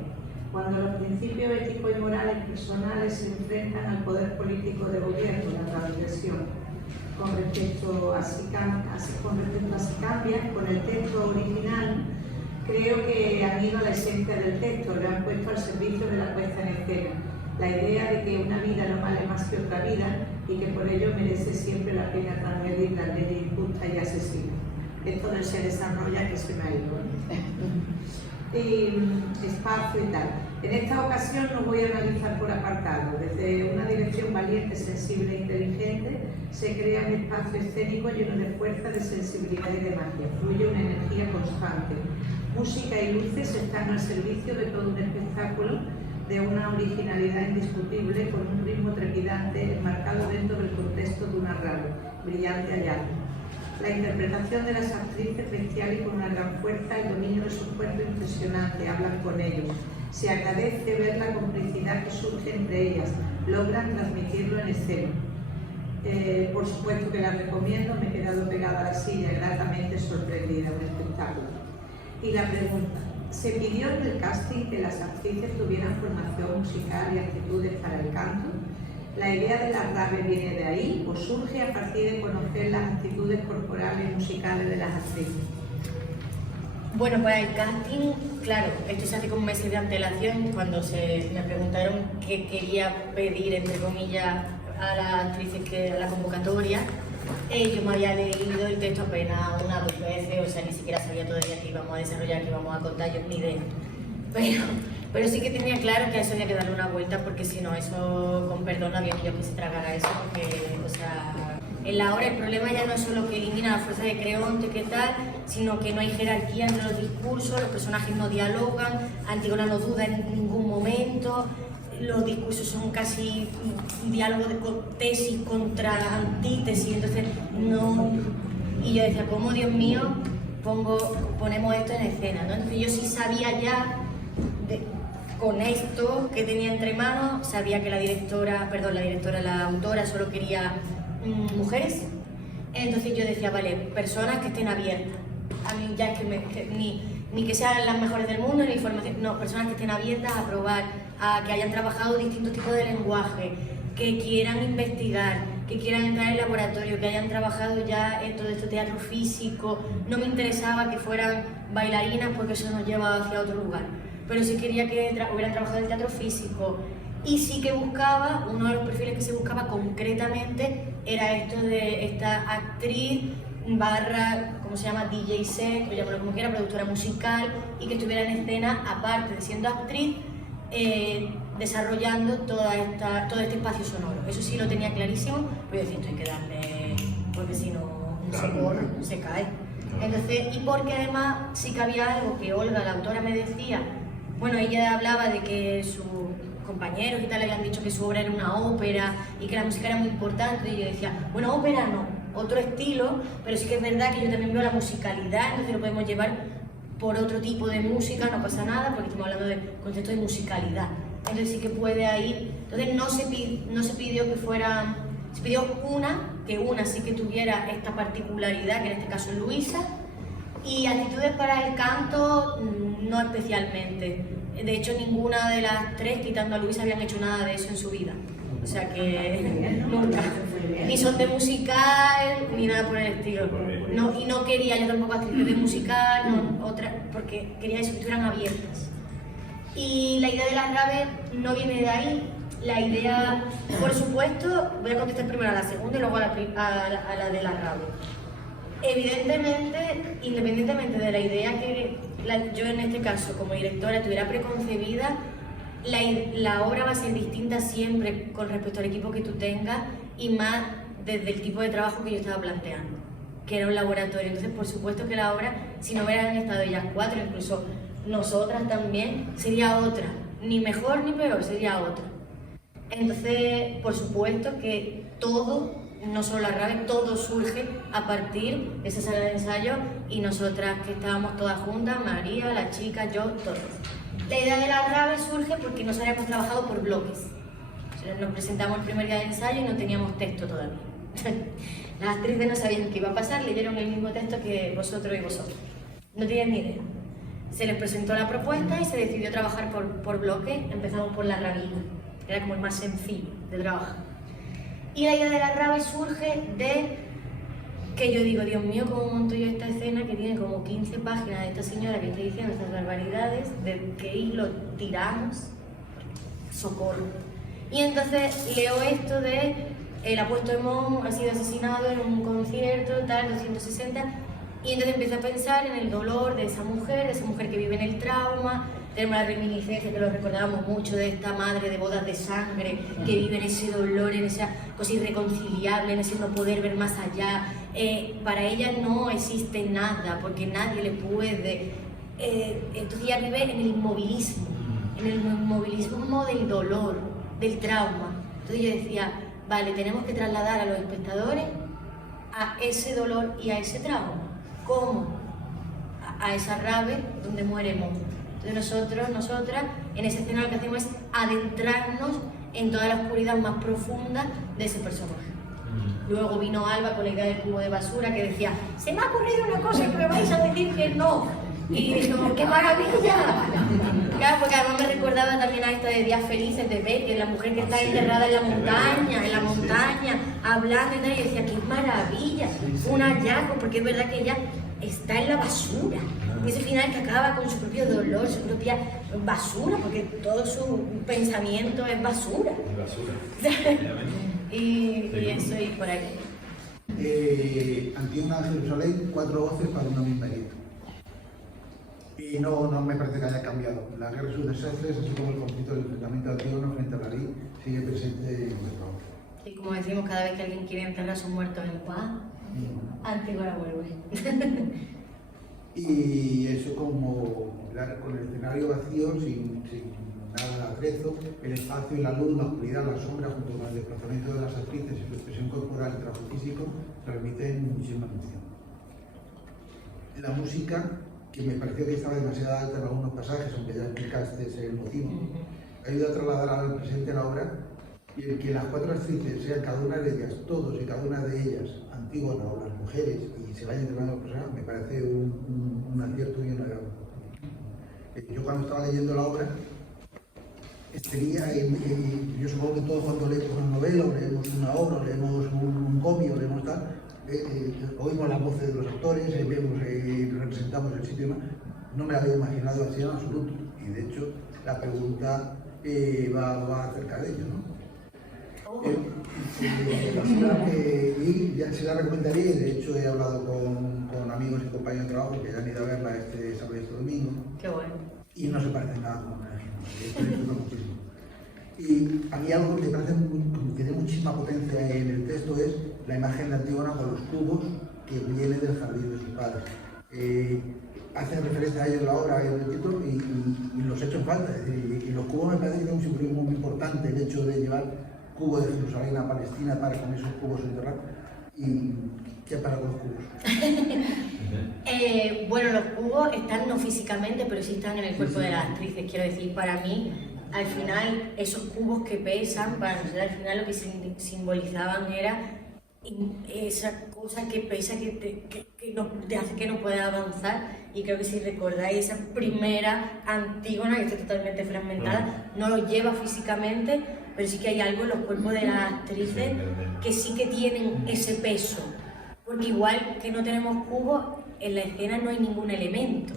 cuando los principios éticos y morales personales se enfrentan al poder político de gobierno, la transgresión. Con respecto a Sicambia, con el texto original, creo que han ido a la esencia del texto, lo han puesto al servicio de la puesta en escena. La idea de que una vida no vale más que otra vida y que por ello merece siempre la pena transgredir la ley injusta y asesina. Esto del se desarrolla que se me ha ido. Espacio y tal. En esta ocasión no voy a analizar por apartado. Desde una dirección valiente, sensible e inteligente se crea un espacio escénico lleno de fuerza, de sensibilidad y de magia. Fluye una energía constante. Música y luces están al servicio de todo un espectáculo de una originalidad indiscutible, con un ritmo trepidante enmarcado dentro del contexto de una raro, brillante hallazgo. La interpretación de las actrices bestial y con una gran fuerza, el dominio de su cuerpo impresionante, hablan con ellos. Se agradece ver la complicidad que surge entre ellas, logran transmitirlo en escena. Por supuesto que la recomiendo, me he quedado pegada a la silla, gratamente sorprendida, un espectáculo. Y la pregunta, ¿se pidió en el casting que las actrices tuvieran formación musical y actitudes para el canto? ¿La idea de la rave viene de ahí o surge a partir de conocer las actitudes corporales y musicales de las actrices? Bueno, para el casting, claro, esto se hace con meses de antelación. Cuando me preguntaron qué quería pedir, entre comillas, a las actrices a la convocatoria, yo me había leído el texto apenas una o dos veces, o sea, ni siquiera sabía todavía qué íbamos a desarrollar, qué íbamos a contar, yo ni idea. Pero sí que tenía claro que a eso había que darle una vuelta, porque si no, eso, con perdón, no había ni yo que se tragara eso, porque, o sea, en la obra el problema ya no es solo que elimina la fuerza de Creonte, qué tal, sino que no hay jerarquía entre los discursos, los personajes no dialogan, Antígona no duda en ningún momento, los discursos son casi un diálogo de tesis contra antítesis, entonces no... Y yo decía, ¿cómo, Dios mío, ponemos esto en escena, ¿no? Entonces yo sí sabía ya, con esto que tenía entre manos, sabía que la autora solo quería mujeres. Entonces yo decía, vale, personas que estén abiertas. A mí ya ni que sean las mejores del mundo, ni información, no, personas que estén abiertas a probar, a que hayan trabajado distintos tipos de lenguaje, que quieran investigar, que quieran entrar en el laboratorio, que hayan trabajado ya en todo esto, teatro físico. No me interesaba que fueran bailarinas porque eso nos lleva hacia otro lugar, pero sí quería que hubieran trabajado en teatro físico. Y sí que buscaba, uno de los perfiles que se buscaba concretamente era esto de esta actriz barra, ¿cómo se llama? DJ set, o llámalo como quiera, productora musical, y que estuviera en escena, aparte de siendo actriz, desarrollando todo este espacio sonoro. Eso sí lo tenía clarísimo, pero yo decía, esto hay que darle, porque si no, se cae. Entonces, y porque además sí que había algo que Olga, la autora, me decía, bueno, ella hablaba de que sus compañeros y tal le habían dicho que su obra era una ópera y que la música era muy importante, y yo decía, bueno, ópera no, otro estilo, pero sí que es verdad que yo también veo la musicalidad, entonces lo podemos llevar por otro tipo de música, no pasa nada, porque estamos hablando del concepto de musicalidad. Entonces sí que puede ir, entonces no se pidió que fuera, se pidió que una sí que tuviera esta particularidad, que en este caso es Luisa, y actitudes para el canto no especialmente. De hecho, ninguna de las tres, quitando a Luisa, habían hecho nada de eso en su vida. O sea que nunca, ni son de musical, ni nada por el estilo. No, y no quería yo tampoco actrices de musical, porque quería eso, que estuvieran abiertas. Y la idea de las raves no viene de ahí. La idea, por supuesto, voy a contestar primero a la segunda y luego a la de las raves. Evidentemente, independientemente de la idea que yo en este caso como directora tuviera preconcebida, la obra va a ser distinta siempre con respecto al equipo que tú tengas y más desde el tipo de trabajo que yo estaba planteando, que era un laboratorio. Entonces, por supuesto que la obra, si no hubieran estado ellas cuatro, incluso nosotras también, sería otra, ni mejor ni peor, sería otra. Entonces, por supuesto que todo, no solo la RAVE, todo surge a partir de esa sala de ensayo y nosotras que estábamos todas juntas, María, la chica, yo, todos. La idea de la RAVE surge porque nos habíamos trabajado por bloques. O sea, nos presentamos el primer día de ensayo y no teníamos texto todavía. Las actrices no sabían qué iba a pasar, leyeron el mismo texto que vosotros y vosotros. No tenían ni idea. Se les presentó la propuesta y se decidió trabajar por bloques. Empezamos por la rabina, que era como el más sencillo de trabajar. Y la idea de la RAVE surge de que yo digo, Dios mío, ¿cómo monto yo esta escena que tiene como 15 páginas de esta señora que está diciendo estas barbaridades? ¿De qué hilo tiramos? Socorro. Y entonces leo esto de el apuesto Hemón ha sido asesinado en un concierto, tal, 260, y entonces empiezo a pensar en el dolor de esa mujer que vive en el trauma. Tenemos la reminiscencia, que lo recordábamos mucho, de esta madre de bodas de sangre, que vive en ese dolor, en esa cosa irreconciliable, en ese no poder ver más allá. Para ella no existe nada, porque nadie le puede. Entonces ella vive en el inmovilismo del dolor, del trauma. Entonces yo decía, vale, tenemos que trasladar a los espectadores a ese dolor y a ese trauma. ¿Cómo? A esa RAVE donde muere Hemón. Entonces nosotras, en esa escena lo que hacemos es adentrarnos en toda la oscuridad más profunda de ese personaje. Luego vino Alba con la idea del cubo de basura, que decía, se me ha ocurrido una cosa y me vais a decir que no. Y dijimos, ¡qué maravilla! Claro, porque además me recordaba también a esta de Días Felices de Becker, la mujer que está enterrada en la montaña, hablando y tal, y decía, ¡qué maravilla! Un hallazgo, porque es verdad que ella está en la basura. Y ese final que acaba con su propio dolor, su propia basura, porque todo su pensamiento es basura. y eso, y por aquí. Antígona de Jerusalén, 4 voces para una misma herida. Y no me parece que haya cambiado. La guerra de Sesles, así como el conflicto del enfrentamiento de Antígona frente a Larí, sigue presente en nuestra obra. Y como decimos, cada vez que alguien quiere enterrar a sus muertos en paz, Antígona vuelve. Y eso como con el escenario vacío, sin nada de atrezo, el espacio y la luz, la oscuridad, la sombra, junto con el desplazamiento de las actrices y su expresión corporal y trabajo físico, transmiten muchísima emoción. La música, que me pareció que estaba demasiado alta en algunos pasajes, aunque ya explicaste el motivo, ayuda a trasladar al presente la obra, y el que las 4 actrices sean cada una de ellas, todos y cada una de ellas, Antígona o las mujeres, y se vayan entrenando los personajes, me parece un acierto y un agrado. Yo cuando estaba leyendo la obra, yo supongo que todos cuando leemos una novela, o leemos una obra, o leemos un cómic, o leemos tal, oímos las voces de los actores, vemos, representamos el sitio y demás. No me la había imaginado así en absoluto, y de hecho la pregunta va acerca de ello, ¿no? Y ya se la recomendaría, y de hecho he hablado con amigos y compañeros de trabajo que ya han ido a verla este sábado y este domingo. Qué bueno. Y no se parece nada como me imagino, muchísimo. Y a mí algo que me parece que tiene muchísima potencia en el texto es la imagen de Antígona con los cubos que viene del jardín de sus padres. Hacen referencia a ellos en la obra, en el título, y los echo en falta. Es decir, y los cubos me parece que tienen un simbolismo muy importante, el hecho de llevar cubos de Jerusalén a Palestina para con esos cubos enterrar. ¿Y qué pasa con los cubos? Bueno, los cubos están no físicamente, pero sí están en el cuerpo de las actrices. Quiero decir, para mí, al final, esos cubos que pesan, para nosotros al final lo que simbolizaban era esa cosa que pesa, que te hace que no puedas avanzar. Y creo que si recordáis esa primera Antígona, que está totalmente fragmentada, no lo lleva físicamente, pero sí que hay algo en los cuerpos de las actrices que sí que tienen ese peso. Porque igual que no tenemos cubos, en la escena no hay ningún elemento.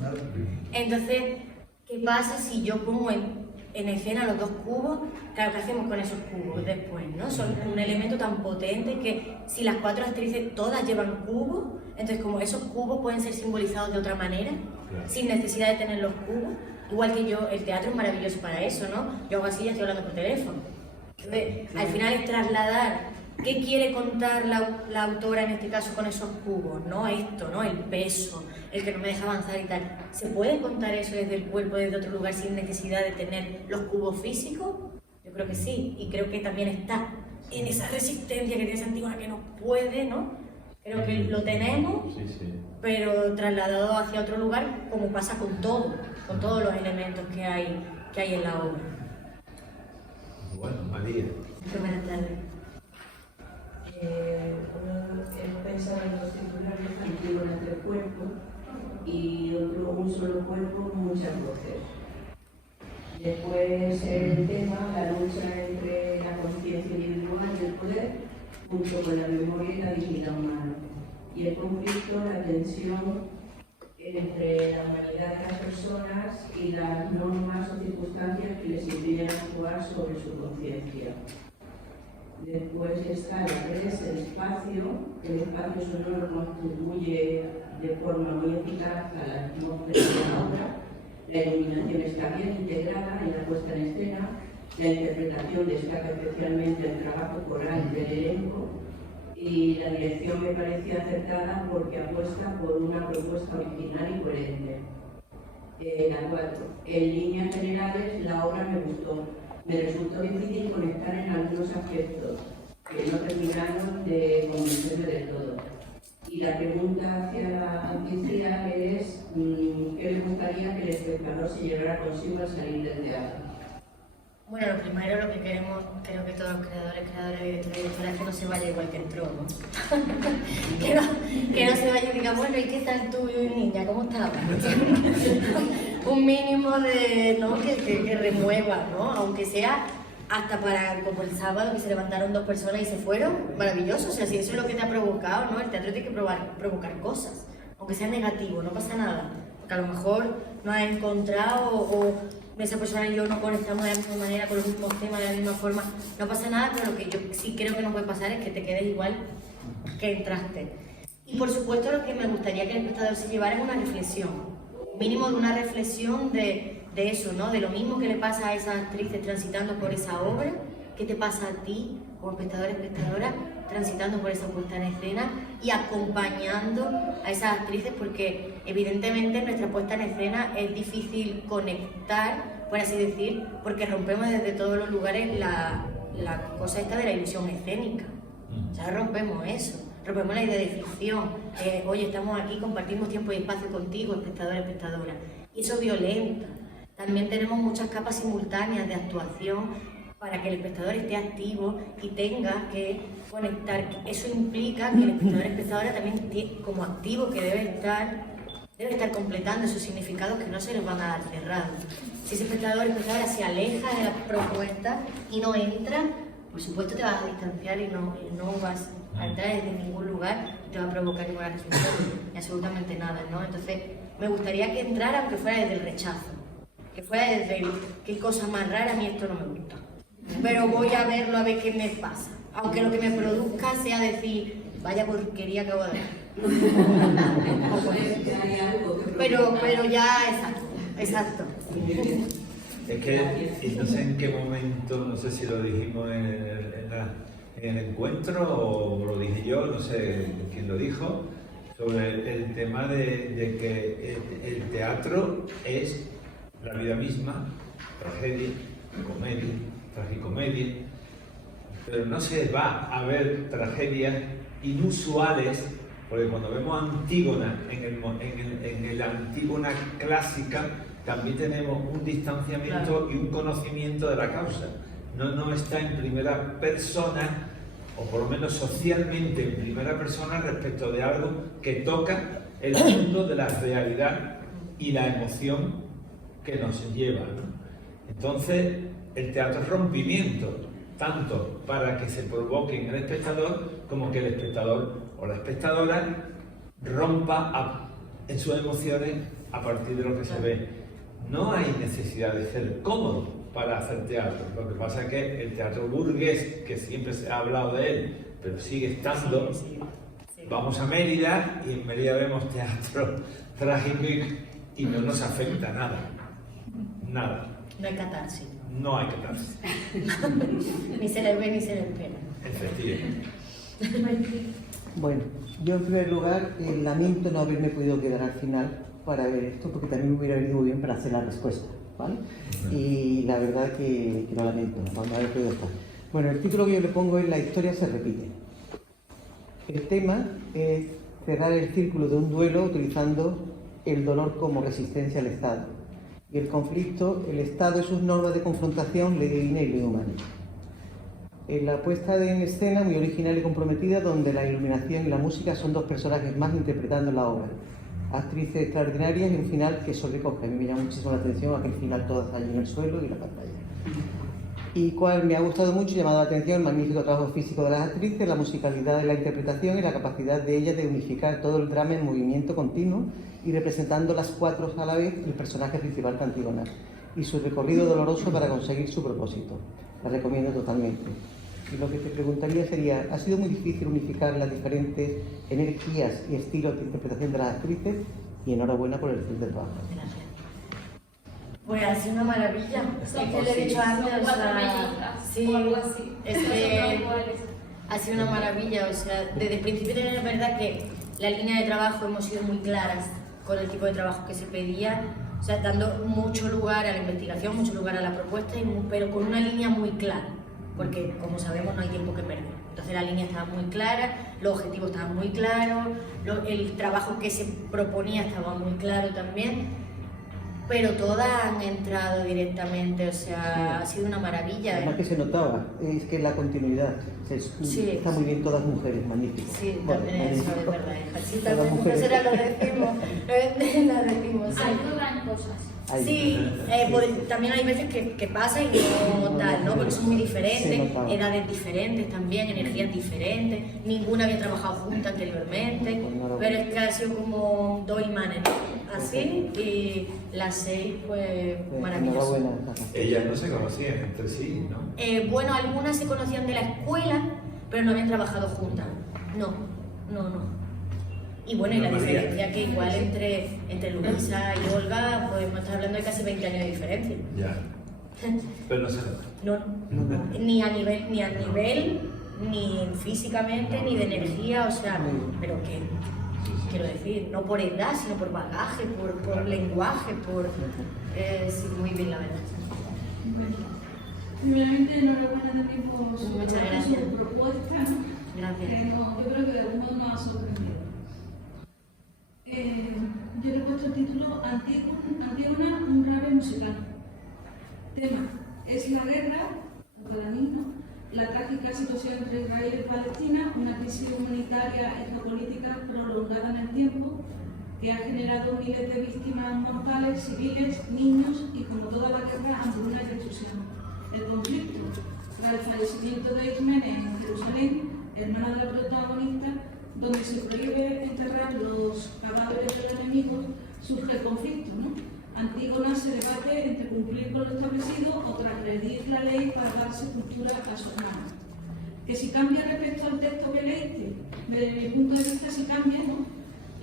Entonces, ¿qué pasa si yo pongo en escena los 2 cubos? Claro, ¿qué hacemos con esos cubos después, no? Son un elemento tan potente que si las 4 actrices todas llevan cubos, entonces como esos cubos pueden ser simbolizados de otra manera, sin necesidad de tener los cubos. Igual que yo, el teatro es maravilloso para eso, ¿no? Yo hago así y estoy hablando por teléfono. Entonces, al final es trasladar qué quiere contar la autora en este caso con esos cubos, ¿no? Esto, ¿no? El peso, el que no me deja avanzar y tal. ¿Se puede contar eso desde el cuerpo, desde otro lugar, sin necesidad de tener los cubos físicos? Yo creo que sí, y creo que también está en esa resistencia que tiene Antígona que no puede, ¿no? Creo que lo tenemos, pero trasladado hacia otro lugar, como pasa con todos los elementos que hay en la obra. Bueno, María. Buenas tardes. He pensado en los titulares, Antígona entre cuerpos, y otro, un solo cuerpo, muchas voces. Después el tema, la lucha entre la conciencia individual y el poder, junto con la memoria y la dignidad humana. Y el conflicto, la tensión entre la humanidad de las personas y las normas o circunstancias que les impiden actuar sobre su conciencia. Después está la red, el espacio sonoro contribuye de forma muy eficaz a la atmósfera de la obra. La iluminación está bien integrada en la puesta en escena, la interpretación destaca especialmente el trabajo coral del elenco y la dirección me parecía acertada porque apuesta por una propuesta original y coherente. La 4. En líneas generales, la obra me gustó. Me resultó difícil conectar en algunos aspectos que no terminaron de convencerme del todo. Y la pregunta hacia la audiencia es ¿qué le gustaría que el espectador se llevara consigo al salir del teatro? Bueno, lo primero, lo que queremos, creo que todos los creadores, directores, es que no se vaya igual que entró, ¿no? que no se vaya y diga, bueno, ¿y qué tal tú, niña? ¿Cómo estabas? Un mínimo de, ¿no? que remueva, ¿no? Aunque sea hasta para, como el sábado, que se levantaron 2 personas y se fueron, maravilloso. O sea, si eso es lo que te ha provocado, ¿no? El teatro tiene que provocar cosas, aunque sea negativo, no pasa nada. porque a lo mejor no has encontrado o esa persona y yo no conectamos de la misma manera, con los mismos temas, de la misma forma. No pasa nada, pero lo que yo sí creo que no puede pasar es que te quedes igual que entraste. Y por supuesto lo que me gustaría que el espectador se llevara es una reflexión, mínimo de una reflexión de eso, ¿no? De lo mismo que le pasa a esas actrices transitando por esa obra, ¿qué te pasa a ti como espectador, espectadora, transitando por esa puesta en escena y acompañando a esas actrices? Porque evidentemente en nuestra puesta en escena es difícil conectar, por así decir, porque rompemos desde todos los lugares la cosa esta de la ilusión escénica. O sea, rompemos eso, rompemos la idea de ficción. Oye, estamos aquí, compartimos tiempo y espacio contigo, espectador, espectadora. Y eso violenta. También tenemos muchas capas simultáneas de actuación para que el espectador esté activo y tenga que conectar. Eso implica que el espectador, espectadora también como activo que debe estar completando esos significados que no se les van a dar cerrados. Si ese espectador, espectadora se aleja de la propuesta y no entra, por supuesto te vas a distanciar y no vas a entrar desde ningún lugar y te va a provocar ninguna resolución, ni absolutamente nada, ¿no? Entonces, me gustaría que entrara aunque fuera desde el rechazo, que fuera desde el qué cosa más rara, a mí esto no me gusta, pero voy a verlo a ver qué me pasa, aunque lo que me produzca sea decir, vaya porquería que acabo de ver. pero ya, exacto. Es que no sé en qué momento, no sé si lo dijimos en el encuentro o lo dije yo, no sé quién lo dijo, sobre el tema de que el teatro es la vida misma, tragedia, comedia, tragicomedia, pero no se va a ver tragedias inusuales, porque cuando vemos Antígona en el Antígona clásica, también tenemos un distanciamiento y un conocimiento de la causa. No está en primera persona, o por lo menos socialmente en primera persona, respecto de algo que toca el mundo de la realidad y la emoción que nos lleva, ¿no? Entonces, el teatro es rompimiento, tanto para que se provoque en el espectador, como que el espectador o la espectadora rompa en sus emociones a partir de lo que se ve. No hay necesidad de ser cómodo para hacer teatro. Lo que pasa es que el teatro burgués, que siempre se ha hablado de él, pero sigue estando, vamos a Mérida y en Mérida vemos teatro trágico y no nos afecta nada. Nada. No hay catarsis. No hay catarsis. Ni se le ve ni se le espera. Efectivamente. Bueno, yo en primer lugar lamento no haberme podido quedar al final para ver esto, porque también me hubiera venido muy bien para hacer la respuesta, ¿vale? Y la verdad que lo lamento, no haber podido estar. Bueno, el título que yo le pongo es La historia se repite. El tema es cerrar el círculo de un duelo utilizando el dolor como resistencia al Estado. Y el conflicto, el Estado y sus normas de confrontación, ley divina y ley humana. En la puesta en escena muy original y comprometida, donde la iluminación y la música son dos personajes más interpretando la obra. Actrices extraordinarias y un final que sobrecoge. A mí me llama muchísimo la atención aquel final todas allí en el suelo y en la pantalla. Y cual me ha gustado mucho, llamado la atención el magnífico trabajo físico de las actrices, la musicalidad de la interpretación y la capacidad de ellas de unificar todo el drama en movimiento continuo y representando las cuatro a la vez el personaje principal de Antígona y su recorrido doloroso para conseguir su propósito. La recomiendo totalmente. Y lo que te preguntaría sería, ¿ha sido muy difícil unificar las diferentes energías y estilos de interpretación de las actrices? Y enhorabuena por el excelente trabajo. Pues ha sido una maravilla. Es que le he dicho antes, o sea, sí, es que ha sido una maravilla. O sea, desde el principio es verdad que la línea de trabajo hemos sido muy claras con el tipo de trabajo que se pedía, o sea, dando mucho lugar a la investigación, mucho lugar a la propuesta, pero con una línea muy clara. Porque, como sabemos, no hay tiempo que perder. Entonces la línea estaba muy clara, los objetivos estaban muy claros, el trabajo que se proponía estaba muy claro también, pero todas han entrado directamente, o sea, ha sido una maravilla. Además que se notaba, es que la continuidad, está muy bien, todas mujeres, magnífico. Sí, también eso es verdad, hija. Sí, también nosotras lo decimos, lo decimos. Ayudan cosas. Sí, también hay veces que pasa y no tal, ¿no? Porque son muy diferentes, edades diferentes también, energías diferentes, ninguna había trabajado junta anteriormente, pero es que ha sido como dos imanes, ¿no? así y las 6 pues maravilloso. Enhorabuena. Ellas no se conocían entre sí, ¿no? Bueno, algunas se conocían de la escuela, pero no habían trabajado juntas. No. Y bueno, y la diferencia que igual entre Luisa y Olga, pues hemos estado hablando de casi 20 años de diferencia. Ya. Pero no se nota. No. Ni a nivel, ni físicamente, ni de energía, o sea, pero que, quiero decir, no por edad, sino por bagaje, por lenguaje, sí, muy bien, la verdad. Primeramente, enhorabuena también por Muchas gracias. su propuesta, ¿no? Gracias. Yo creo que de algún modo nos ha sorprendido. Yo le he puesto el título Antígona, un rave musical. Tema: es la guerra, para mí, ¿no? La trágica situación entre Israel y Palestina, una crisis humanitaria y geopolítica prolongada en el tiempo, que ha generado miles de víctimas mortales, civiles, niños y, como toda la guerra, hambruna y destrucción. El conflicto, tras el fallecimiento de Ismene en Jerusalén, hermana de la protagonista, donde se prohíbe enterrar los cadáveres del enemigo, surge el conflicto, ¿no? Antígona se debate entre cumplir con lo establecido o transgredir la ley para dar sepultura a su hermana. Que si cambia respecto al texto que leíste, desde mi punto de vista sí cambia, ¿no?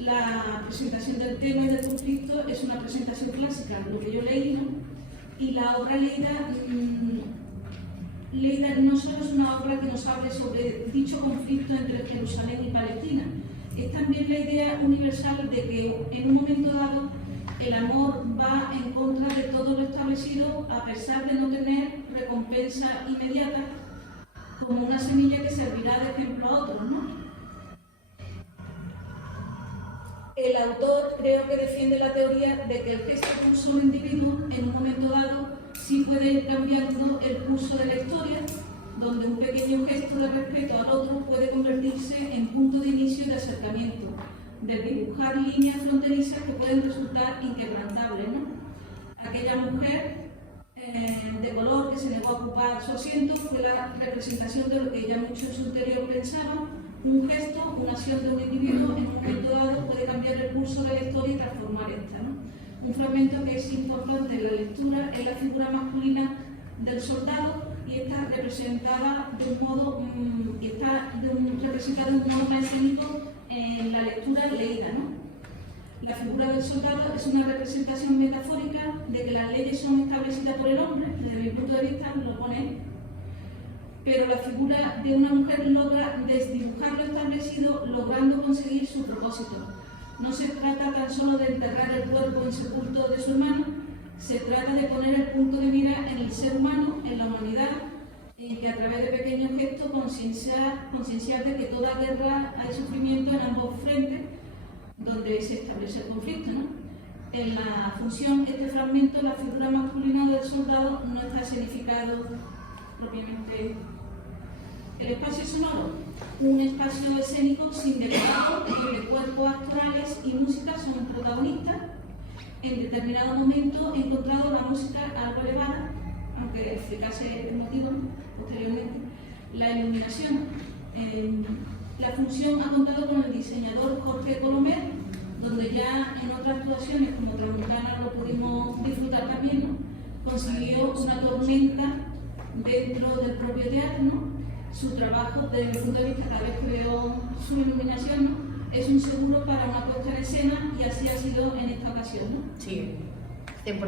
La presentación del tema y del conflicto es una presentación clásica, lo que yo leí, ¿no? Y la obra leída no solo es una obra que nos hable sobre dicho conflicto entre Jerusalén y Palestina, es también la idea universal de que en un momento dado el amor va en contra de todo lo establecido a pesar de no tener recompensa inmediata, como una semilla que servirá de ejemplo a otros, ¿no? El autor creo que defiende la teoría de que el gesto de un solo individuo en un momento dado sí puede ir cambiando el curso de la historia, donde un pequeño gesto de respeto al otro puede convertirse en punto de inicio y de acercamiento, de dibujar líneas fronterizas que pueden resultar inquebrantables, ¿no? Aquella mujer de color que se negó a ocupar su asiento fue la representación de lo que ella mucho en su interior pensaba. Un gesto, una acción de un individuo en un momento dado puede cambiar el curso de la historia y transformar esta, ¿no? Un fragmento que es importante en la lectura es la figura masculina del soldado y está representada de un modo más escénico en la lectura leída, ¿no? La figura del soldado es una representación metafórica de que las leyes son establecidas por el hombre, desde mi punto de vista lo pone, pero la figura de una mujer logra desdibujar lo establecido, logrando conseguir su propósito. No se trata tan solo de enterrar el cuerpo insepulto de su hermano, se trata de poner el punto de mira en el ser humano, en la humanidad, en que a través de pequeños gestos concienciar de que toda guerra hay sufrimiento en ambos frentes, donde se establece el conflicto, ¿no? En la función, este fragmento, la figura masculina del soldado no está escenificado propiamente. El espacio sonoro, un espacio escénico sin decorado, donde cuerpos actorales y música son protagonistas. En determinado momento he encontrado la música algo elevada, aunque explicase el motivo posteriormente. La iluminación. La función ha contado con el diseñador Jorge Colomer, donde ya en otras actuaciones como Tramontana lo pudimos disfrutar también, ¿no? Consiguió una tormenta dentro del propio teatro, ¿no? Su trabajo, desde mi punto de vista, cada vez que veo su iluminación, ¿no? Es un seguro para una puesta en escena y así ha sido en esta ocasión, ¿no? Sí, 100%.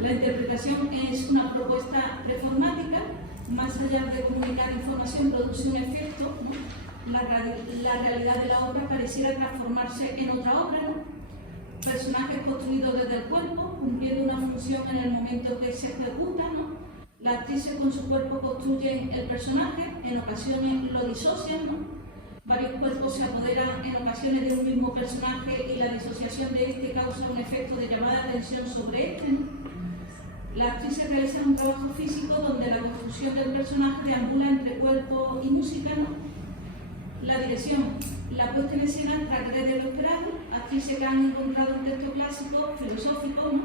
La interpretación es una propuesta performática, más allá de comunicar información, produce un efecto, ¿no? La realidad de la obra pareciera transformarse en otra obra, ¿no? Personajes construidos desde el cuerpo, cumpliendo una función en el momento que se ejecuta, ¿no? Las actrices con su cuerpo construyen el personaje, en ocasiones lo disocian, ¿no? Varios cuerpos se apoderan en ocasiones de un mismo personaje y la disociación de este causa un efecto de llamada de atención sobre este, ¿no? Las actrices realizan un trabajo físico donde la construcción del personaje deambula entre cuerpo y música, ¿no? La dirección, la puesta en escena transgrede lo esperado, actrices que han encontrado un texto clásico, filosófico, ¿no?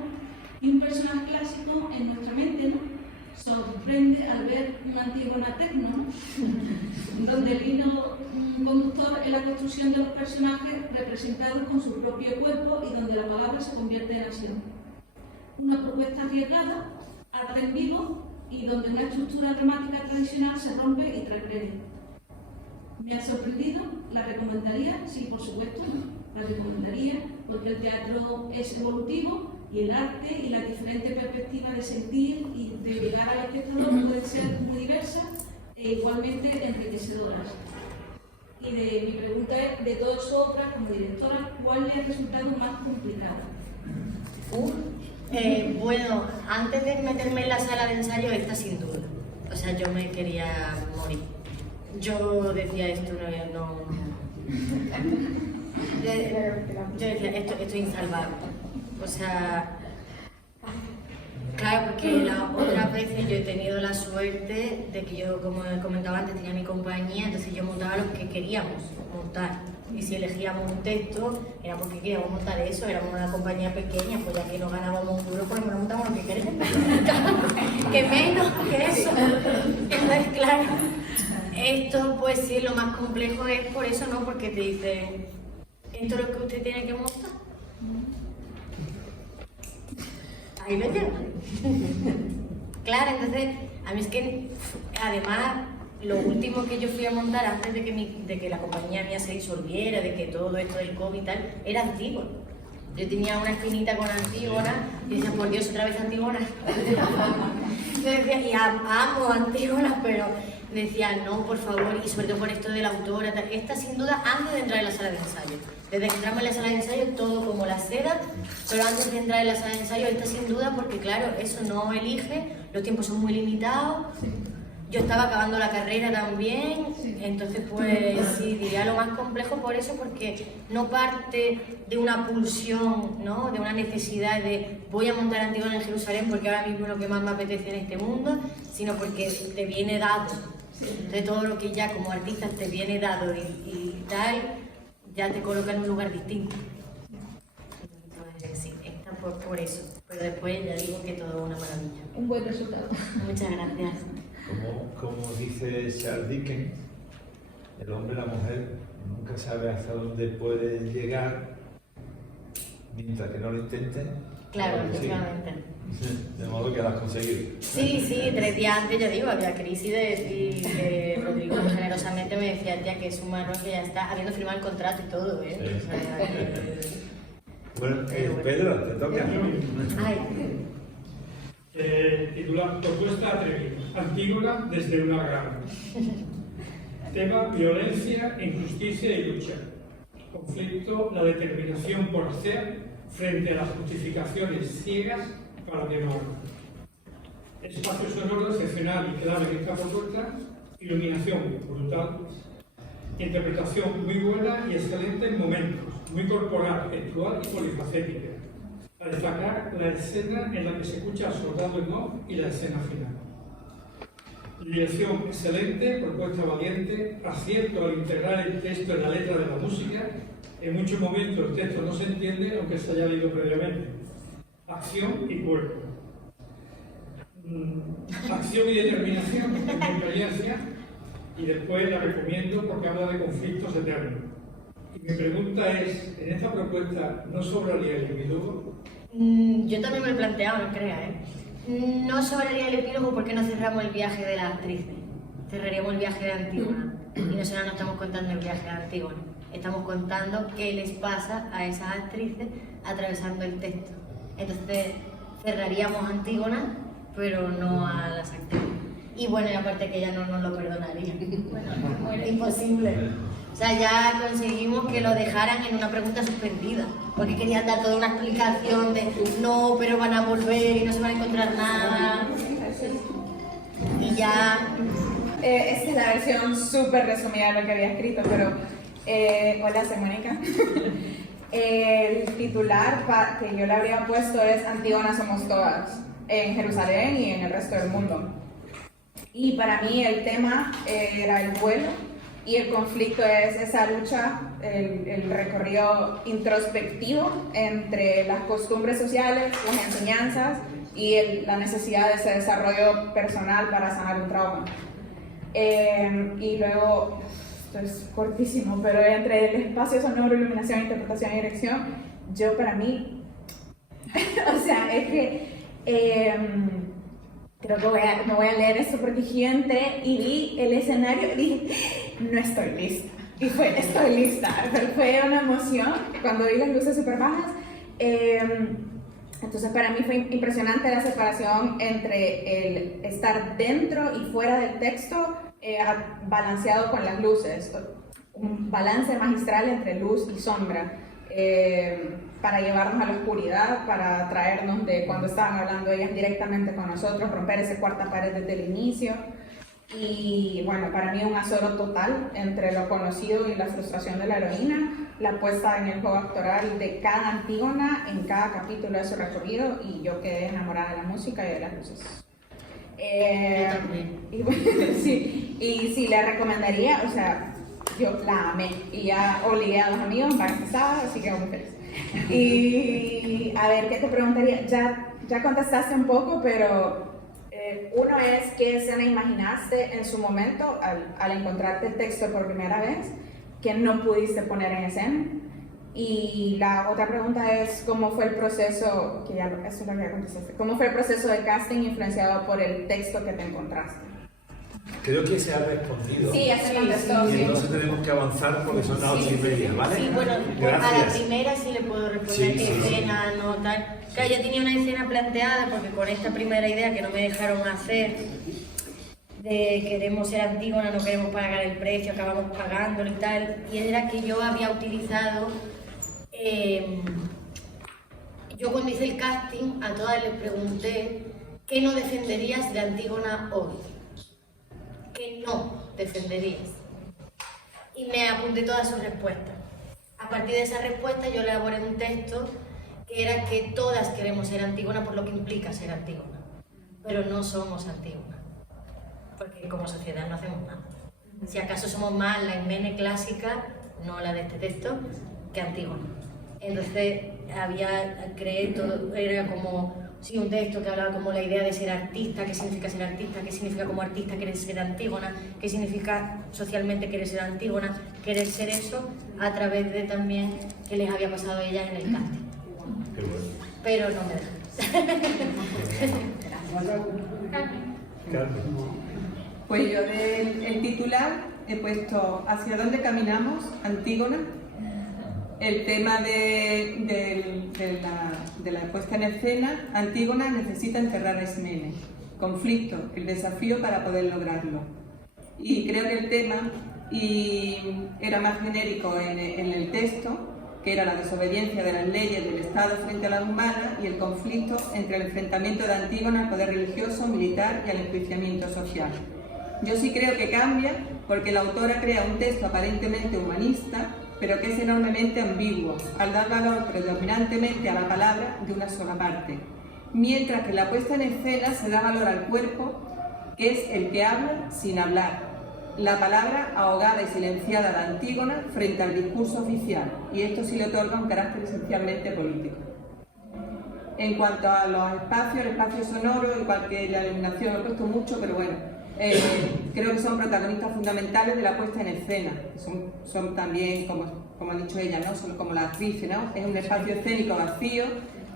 Y un personaje clásico en nuestra mente, ¿no? Sorprende al ver una Antígona tecno, ¿no? Donde el hilo conductor es la construcción de los personajes representados con su propio cuerpo y donde la palabra se convierte en acción. Una propuesta arriesgada, arte en vivo y donde una estructura dramática tradicional se rompe y transgrede. ¿Me ha sorprendido? ¿La recomendaría? Sí, por supuesto, la recomendaría porque el teatro es evolutivo y el arte y las diferentes perspectivas de sentir y de llegar al espectador pueden ser muy diversas e igualmente enriquecedoras. Y mi pregunta es, de todas sus obras como directora, ¿cuál le ha resultado más complicada? Bueno, antes de meterme en la sala de ensayo, esta sin duda. O sea, yo me quería morir. Yo decía esto, no. Yo decía, esto es insalvable. O sea, claro, porque las otras veces yo he tenido la suerte de que yo, como he comentado antes, tenía mi compañía, entonces yo montaba lo que queríamos montar. Y si elegíamos un texto, era porque queríamos montar eso, éramos una compañía pequeña, pues ya que no ganábamos un duro, pues no montamos lo que queremos. Que menos que eso. Entonces, claro, esto pues sí, lo más complejo es por eso, ¿no? Porque te dicen, esto es lo que usted tiene que montar. Ahí lo lleva. Claro, entonces, a mí es que, además, lo último que yo fui a montar antes de que la compañía mía se disolviera, de que todo esto del COVID y tal, era Antígona. Yo tenía una espinita con Antígona y decía, por Dios, otra vez Antígona. Yo decía, y amo Antígona, pero decía, no, por favor, y sobre todo por esto de la autora, esta sin duda antes de entrar en la sala de ensayo. Desde que entramos en la sala de ensayo, todo como la seda, pero antes de entrar en la sala de ensayo, esta sin duda, porque claro, eso no elige, los tiempos son muy limitados. Yo estaba acabando la carrera también, entonces pues sí, diría lo más complejo por eso, porque no parte de una pulsión, ¿no? De una necesidad de voy a montar Antígona en Jerusalén porque ahora mismo es lo que más me apetece en este mundo, sino porque te viene dado. Entonces todo lo que ya como artista te viene dado y tal, ya te coloca en un lugar distinto. Entonces sí, está por eso, pero después ya digo que todo es una maravilla. Un buen resultado. Muchas gracias. Como dice Charles Dickens, el hombre y la mujer nunca sabe hasta dónde puede llegar mientras que no lo intenten. Claro, efectivamente. De modo que lo has conseguido. Sí, 3 días antes, ya digo, había crisis de Rodrigo generosamente me decía, tía, que es un marrón que ya está habiendo firmado el contrato y todo, ¿eh? Sí. O sea, Bueno, Pedro, te toca. Ay. Titular Propuesta atrevida. Antígona desde una granja. Tema: violencia, injusticia y lucha. Conflicto: la determinación por hacer frente a las justificaciones ciegas para que no hagan. Espacio sonoro excepcional y clave en esta propuesta. Iluminación brutal. Interpretación muy buena y excelente en momentos. Muy corporal, gestual y polifacética. A destacar la escena en la que se escucha al soldado en off y la escena final. Dirección excelente, propuesta valiente, acierto al integrar el texto en la letra de la música. En muchos momentos el texto no se entiende, aunque se haya leído previamente. Acción y cuerpo. Acción y determinación, en mi experiencia, y después la recomiendo porque habla de conflictos eternos. Y mi pregunta es, ¿en esta propuesta no sobraría el epílogo? Yo también me lo he planteado, no creas, ¿eh? No sobraría el epílogo porque no cerramos el viaje de las actrices. Cerraríamos el viaje de Antígona. Y nosotros no estamos contando el viaje de Antígona. Estamos contando qué les pasa a esas actrices atravesando el texto. Entonces cerraríamos Antígona, pero no a las actrices. Y bueno, y aparte que ella no nos lo perdonaría. Bueno, imposible. O sea, ya conseguimos que lo dejaran en una pregunta suspendida, porque querían dar toda una explicación de no, pero van a volver y no se van a encontrar nada. Y ya... Esta es la versión súper resumida de lo que había escrito, pero... hola, soy Mónica. El titular que yo le habría puesto es Antígona somos todas, en Jerusalén y en el resto del mundo. Y para mí el tema era el vuelo y el conflicto es esa lucha, el recorrido introspectivo entre las costumbres sociales, las enseñanzas y la necesidad de ese desarrollo personal para sanar un trauma. Y luego esto es cortísimo, pero entre el espacio sonoro, iluminación, interpretación y dirección, yo para mí, o sea, es que creo que me voy a leer eso porque gigante y vi el escenario y dije, no estoy lista. Y fue, estoy lista, pero fue una emoción cuando vi las luces súper bajas. Entonces para mí fue impresionante la separación entre el estar dentro y fuera del texto, balanceado con las luces, un balance magistral entre luz y sombra, para llevarnos a la oscuridad, para traernos de cuando estaban hablando ellas directamente con nosotros, romper esa cuarta pared desde el inicio. Y bueno, para mí un azoro total entre lo conocido y la frustración de la heroína, la puesta en el juego actoral de cada Antígona en cada capítulo de su recorrido, y yo quedé enamorada de la música y de las luces. Y bueno, sí, y sí, la recomendaría, o sea, yo la amé y ya obligué a los amigos para que estaba, así que muy feliz. Y a ver, ¿qué te preguntaría? Ya contestaste un poco, pero uno es qué escena imaginaste en su momento al encontrarte el texto por primera vez que no pudiste poner en escena. Y la otra pregunta es cómo fue el proceso, que ya eso lo había contestado, cómo fue el proceso de casting influenciado por el texto que te encontraste. Creo que se ha respondido. Sí, ya se contestó. Y entonces tenemos que avanzar porque son las 8:30, ¿vale? Sí, bueno, gracias. a la primera sí le puedo responder qué escena, no tal. Claro, ya tenía una escena planteada porque con esta primera idea que no me dejaron hacer, de queremos ser Antígona, no queremos pagar el precio, acabamos pagándolo y tal, y era que yo había utilizado, yo cuando hice el casting a todas les pregunté ¿qué no defenderías de Antígona hoy? ¿Qué no defenderías? Y me apunté todas sus respuestas. A partir de esa respuesta yo elaboré un texto que era que todas queremos ser Antígona por lo que implica ser Antígona, pero no somos Antígona, porque como sociedad no hacemos nada. Si acaso somos más la Ismene clásica, no la de este texto, que Antígona. Entonces creé todo, era como sí, un texto que hablaba como la idea de ser artista, qué significa ser artista, qué significa como artista querer ser Antígona, qué significa socialmente querer ser Antígona, querer ser eso a través de también qué les había pasado a ellas en el casting. Qué bueno. Pero no me dejan. Pues yo del titular he puesto ¿hacia dónde caminamos, Antígona? El tema de la puesta en escena, Antígona necesita enterrar a Ismene. Conflicto, el desafío para poder lograrlo. Y creo que el tema era más genérico en el texto, que era la desobediencia de las leyes del Estado frente a la humana y el conflicto entre el enfrentamiento de Antígona al poder religioso, militar y al enjuiciamiento social. Yo sí creo que cambia porque la autora crea un texto aparentemente humanista, pero que es enormemente ambiguo, al dar valor predominantemente a la palabra de una sola parte, mientras que en la puesta en escena se da valor al cuerpo, que es el que habla sin hablar, la palabra ahogada y silenciada de Antígona frente al discurso oficial, y esto sí le otorga un carácter esencialmente político. En cuanto a los espacios, el espacio sonoro, igual que la iluminación, lo he puesto mucho, pero bueno, creo que son protagonistas fundamentales de la puesta en escena. Son también, como ha dicho ella, ¿no? Son como la actriz, ¿no? Es un espacio escénico vacío.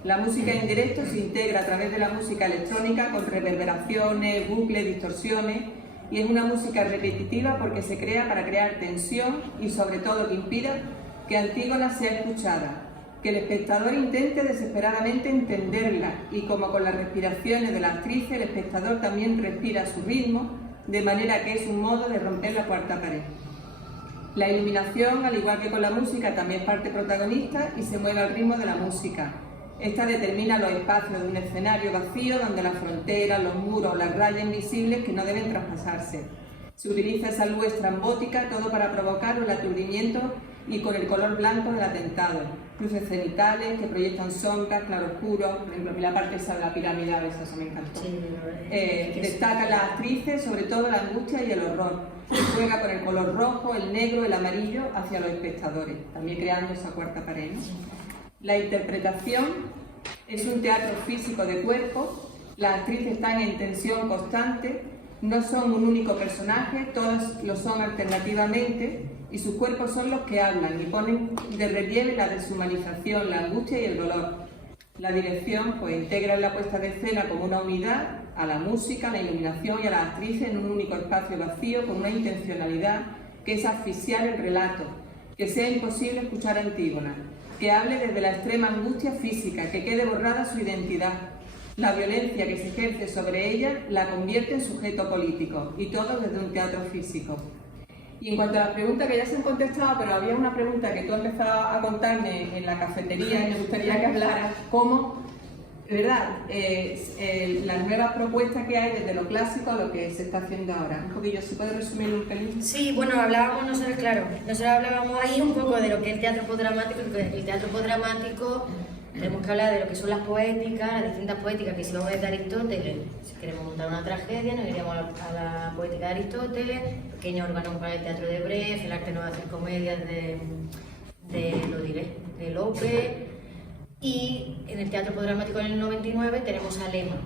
La música en directo se integra a través de la música electrónica con reverberaciones, bucles, distorsiones, y es una música repetitiva porque se crea para crear tensión y sobre todo que impida que Antígona sea escuchada, que el espectador intente desesperadamente entenderla, y como con las respiraciones de la actriz, el espectador también respira a su ritmo, de manera que es un modo de romper la cuarta pared. La iluminación, al igual que con la música, también parte protagonista y se mueve al ritmo de la música. Esta determina los espacios de un escenario vacío donde las fronteras, los muros, las rayas invisibles que no deben traspasarse. Se utiliza esa luz estrambótica, todo para provocar un aturdimiento y con el color blanco del atentado. Luces cenitales que proyectan sombras, claroscuros, por ejemplo, la parte esa de la pirámide, eso me encantó. Destacan las actrices, sobre todo la angustia y el horror. Se juega con el color rojo, el negro, el amarillo hacia los espectadores, también creando esa cuarta pared, ¿no? La interpretación es un teatro físico de cuerpo, las actrices están en tensión constante No son un único personaje, todos lo son alternativamente, y sus cuerpos son los que hablan y ponen de relieve la deshumanización, la angustia y el dolor. La dirección pues integra la puesta de escena como una unidad a la música, a la iluminación y a las actrices en un único espacio vacío con una intencionalidad que es asfixiar el relato, que sea imposible escuchar a Antígona, que hable desde la extrema angustia física, que quede borrada su identidad. La violencia que se ejerce sobre ella la convierte en sujeto político, y todo desde un teatro físico. Y en cuanto a las preguntas que ya se han contestado, pero había una pregunta que tú has empezado a contarme en la cafetería y me gustaría que hablaras cómo, ¿verdad? Las nuevas propuestas que hay desde lo clásico a lo que se está haciendo ahora. Un poquillo, ¿se puede resumir un pelín? Sí, bueno, hablábamos nosotros, claro, nosotros hablábamos ahí un poco de lo que es el teatro postdramático, porque el teatro postdramático tenemos que hablar de lo que son las poéticas, las distintas poéticas, que si vamos desde Aristóteles, si queremos montar una tragedia, nos iríamos a la poética de Aristóteles, pequeño órgano para el teatro de Brecht, el arte no hacer comedias de Lope, y en el teatro postdramático en el 99 tenemos a Lema,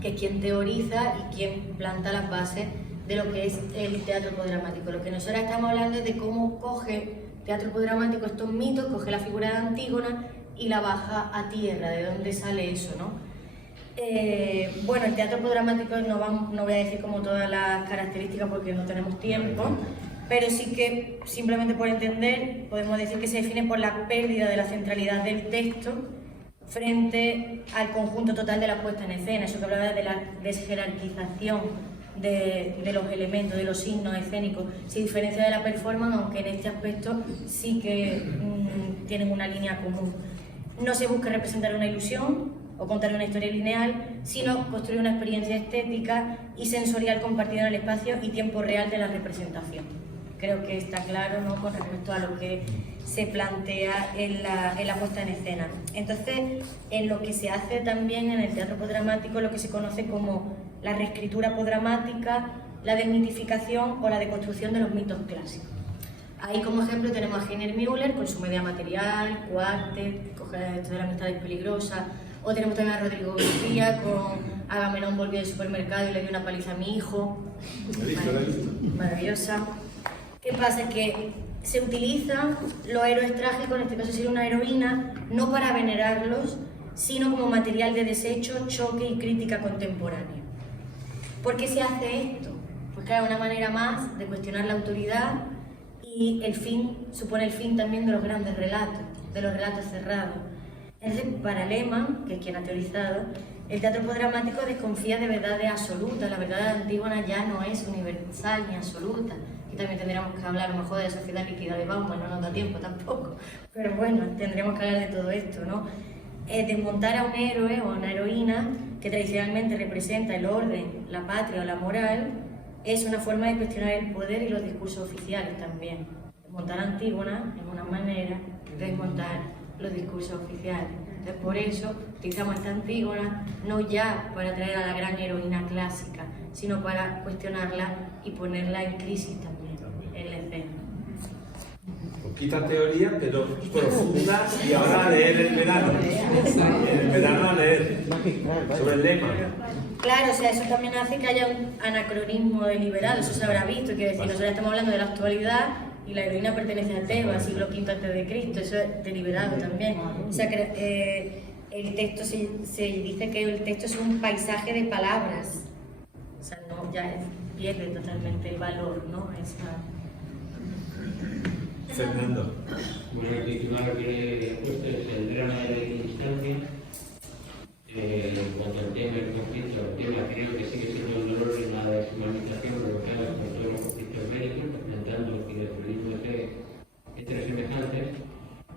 que es quien teoriza y quien planta las bases de lo que es el teatro postdramático. Lo que nosotros estamos hablando es de cómo coge teatro postdramático estos mitos, coge la figura de Antígona y la baja a tierra, de dónde sale eso, ¿no? Bueno, el teatro postdramático no voy a decir como todas las características porque no tenemos tiempo, pero sí que, simplemente por entender, podemos decir que se define por la pérdida de la centralidad del texto frente al conjunto total de la puesta en escena, eso que hablaba de la desjerarquización de los elementos, de los signos escénicos. Se diferencia de la performance, aunque en este aspecto sí que tienen una línea común. No se busca representar una ilusión o contar una historia lineal, sino construir una experiencia estética y sensorial compartida en el espacio y tiempo real de la representación. Creo que está claro, ¿no?, con respecto a lo que se plantea en la puesta en escena. Entonces, en lo que se hace también en el teatro postdramático, lo que se conoce como la reescritura postdramática, la desmitificación o la deconstrucción de los mitos clásicos. Ahí como ejemplo tenemos a Heiner Müller con su media material, Cuartet, coge esto de la amistad es peligrosa, o tenemos también a Rodrigo García con Agamenón volvió del supermercado y le dio una paliza a mi hijo. Maravillosa. ¿Qué pasa? Que se utilizan los héroes trágicos, en este caso sería una heroína, no para venerarlos, sino como material de desecho, choque y crítica contemporánea. ¿Por qué se hace esto? Pues claro, una manera más de cuestionar la autoridad y el fin, supone el fin también de los grandes relatos, de los relatos cerrados. Entonces, para Lehmann, que es quien ha teorizado, el teatro postdramático desconfía de verdades absolutas, la verdad de Antígona ya no es universal ni absoluta. Y también tendríamos que hablar a lo mejor de la sociedad líquida de Bauman, no nos da tiempo tampoco, pero bueno, tendremos que hablar de todo esto, ¿no? Desmontar a un héroe o a una heroína que tradicionalmente representa el orden, la patria o la moral, es una forma de cuestionar el poder y los discursos oficiales también. Desmontar a Antígona es una manera de desmontar los discursos oficiales. Entonces, por eso utilizamos esta Antígona no ya para traer a la gran heroína clásica, sino para cuestionarla y ponerla en crisis también en la escena. Poquita teoría, pero profunda, y ahora a leer el verano. En el verano a leer sobre el lema. Claro, o sea, eso también hace que haya un anacronismo deliberado, eso se habrá visto, quiero decir, nosotros estamos hablando de la actualidad y la heroína pertenece a Tebas, siglo V a.C., eso es deliberado también. O sea, que el texto se dice que el texto es un paisaje de palabras, o sea, no, ya pierde totalmente el valor, ¿no? Fernando. Bueno, el titular que he puesto es el drama de la equidistancia. En cuanto al tema del conflicto, el tema creo que sigue siendo el dolor y la deshumanización provocada por todos los conflictos bélicos, enfrentando el fidelismo de fe entre semejantes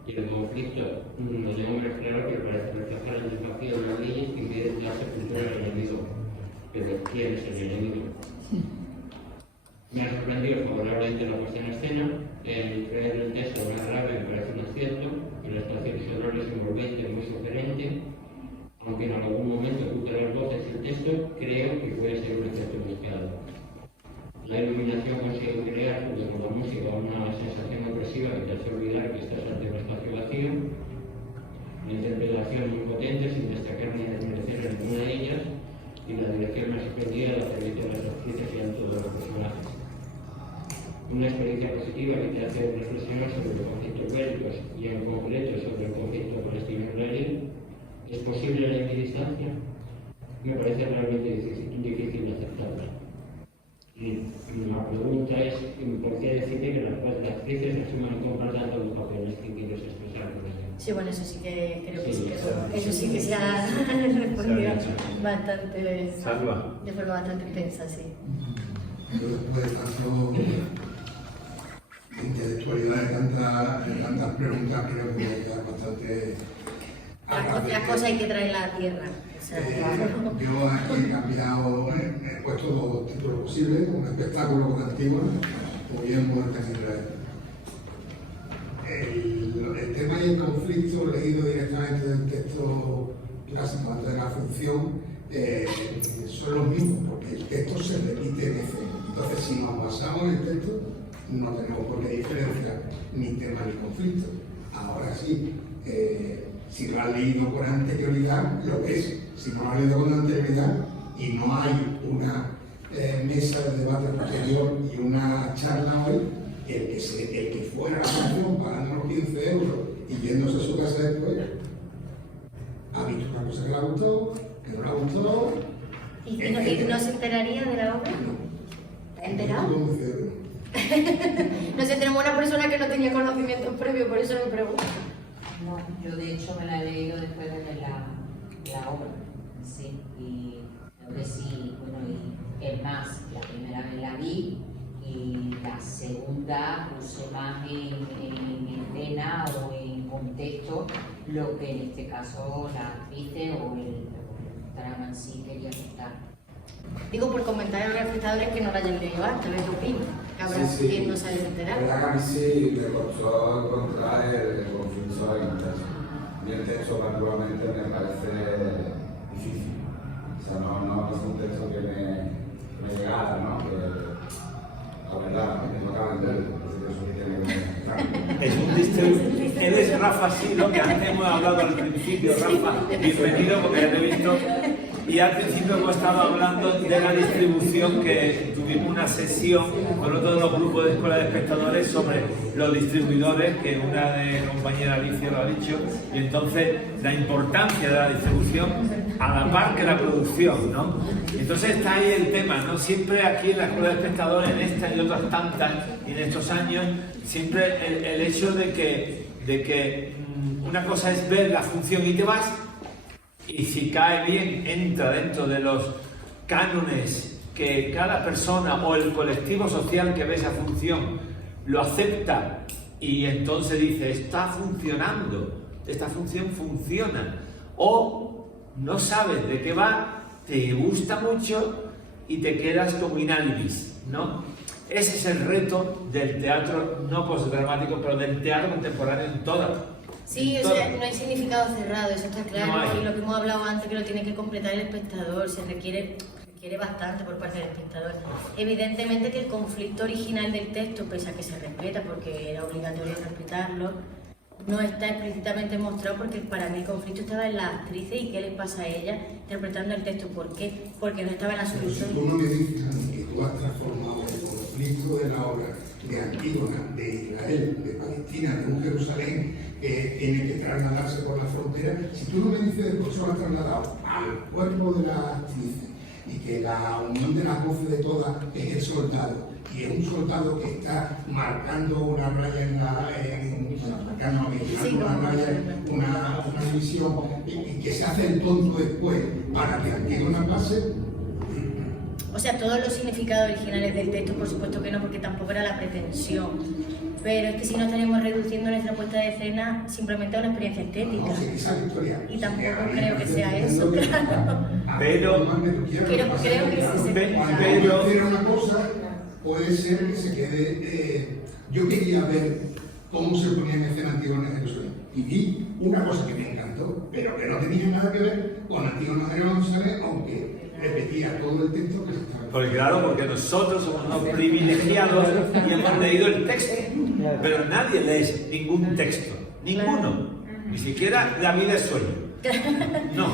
y el conflicto de hombres claros que parece reflejar el desafío de las leyes que impiden la sepultura del enemigo. Pero ¿quién es el enemigo? Me ha sorprendido favorablemente la puesta en escena, el creer el texto más grave me parece un acierto, y la estación sonora es envolvente, muy sugerente, aunque en algún momento oculta las voces del texto, creo que puede ser un efecto buscado. La iluminación consigue crear, junto con la música, una sensación opresiva que te hace olvidar que estás ante un espacio vacío, la interpretación muy potente, sin destacar ni desmerecer a ninguna de ellas, y la dirección más extendida del servicio de las próximo encuentro tanto los papeles que quieres expresar con ella. Sí, bueno, eso sí que creo que sí, eso sí que se ha respondido bastante, de forma bastante intensa, sí. Yo después de tanto intelectualidad, de tantas preguntas, creo que voy a quedar bastante... Las cosas hay que traerlas a tierra. O sea, yo aquí he cambiado, he puesto los títulos posibles, un espectáculo con Antígona, o bien muerte en Israel. El tema y el conflicto leído directamente del texto clásico antes de la función son los mismos, porque el texto se repite en escena. Entonces, si nos basamos en el texto, no tenemos por qué diferenciar ni tema ni conflicto. Ahora sí, si lo has leído con anterioridad, lo ves. Si no lo has leído con anterioridad y no hay una mesa de debate posterior y una charla hoy, el que fuera a la función pagando los 15 euros y yéndose a su casa después, ha visto una cosa que le ha gustado, que no le ha gustado. ¿Y no se enteraría de la obra? No. ¿Está enterado? No sé, tenemos una persona que no tenía conocimientos previos, por eso me pregunto. No, yo de hecho me la he leído después de ver la obra, sí, y creo que sí, bueno, y es más, la primera vez la vi y la segunda puse más en escena o en contexto lo que en este caso la actriz o el drama en sí quería contar. Digo por comentar a los espectadores que no lo hayan leído antes, ¿ves qué opino? Que habrá quien no se haya enterado. La verdad que a mí sí me costó encontrar el conflicto interno. Y el texto particularmente me parece difícil. O sea, no es un texto que me llegara, ¿no? Que, la verdad, me toca vender. Él es Rafa Silo, que antes hemos hablado al principio. Rafa, bienvenido porque ya te he visto. Y al principio hemos estado hablando de la distribución, que tuvimos una sesión con todos los grupos de escuela de espectadores sobre los distribuidores, que una de compañera Alicia lo ha dicho, y entonces la importancia de la distribución a la par que la producción, ¿no? Entonces está ahí el tema, ¿no? Siempre aquí en la escuela de espectadores, en esta y otras tantas, y en estos años, siempre el hecho de que una cosa es ver la función y te vas, y si cae bien, entra dentro de los cánones que cada persona o el colectivo social que ve esa función lo acepta y entonces dice, está funcionando, esta función funciona. O no sabes de qué va, te gusta mucho y te quedas como in albis, ¿no? Ese es el reto del teatro, no postdramático, pero del teatro contemporáneo en todas. Sí, o sea, no hay significado cerrado, eso está claro, No y lo que hemos hablado antes, que lo tiene que completar el espectador, se requiere bastante por parte del espectador. Evidentemente que el conflicto original del texto, pese a que se respeta, porque era obligatorio respetarlo, no está explícitamente mostrado, porque para mí el conflicto estaba en las actrices y qué les pasa a ellas interpretando el texto. ¿Por qué? Porque no estaba en la solución. Si tú no me dices que tú has transformado el conflicto de la obra de Antígona, de Israel, de Palestina, de un Jerusalén que tiene que trasladarse por la frontera, si tú no me dices que eso lo has trasladado al cuerpo de las actrices y que la unión de las voces de todas es el soldado, y es un soldado que está marcando una raya una división, y que se hace el tonto después para que Antígona pase. O sea, todos los significados originales del texto, por supuesto que no, porque tampoco era la pretensión. Pero es que si no estaríamos reduciendo nuestra puesta de escena simplemente a una experiencia estética. Y tampoco creo que sea eso, claro. Pero creo que Cuando hacer una cosa, puede ser que se quede... yo quería ver cómo se ponía en escena Antígona de Jerusalén. Y vi una cosa que me encantó, pero que no tenía nada que ver con Antígona de Jerusalén, aunque repetía todo el texto que se estaba... Porque claro, porque nosotros somos unos privilegiados y hemos leído el texto, pero nadie lee ningún texto, ninguno, ni siquiera La vida es sueño. No,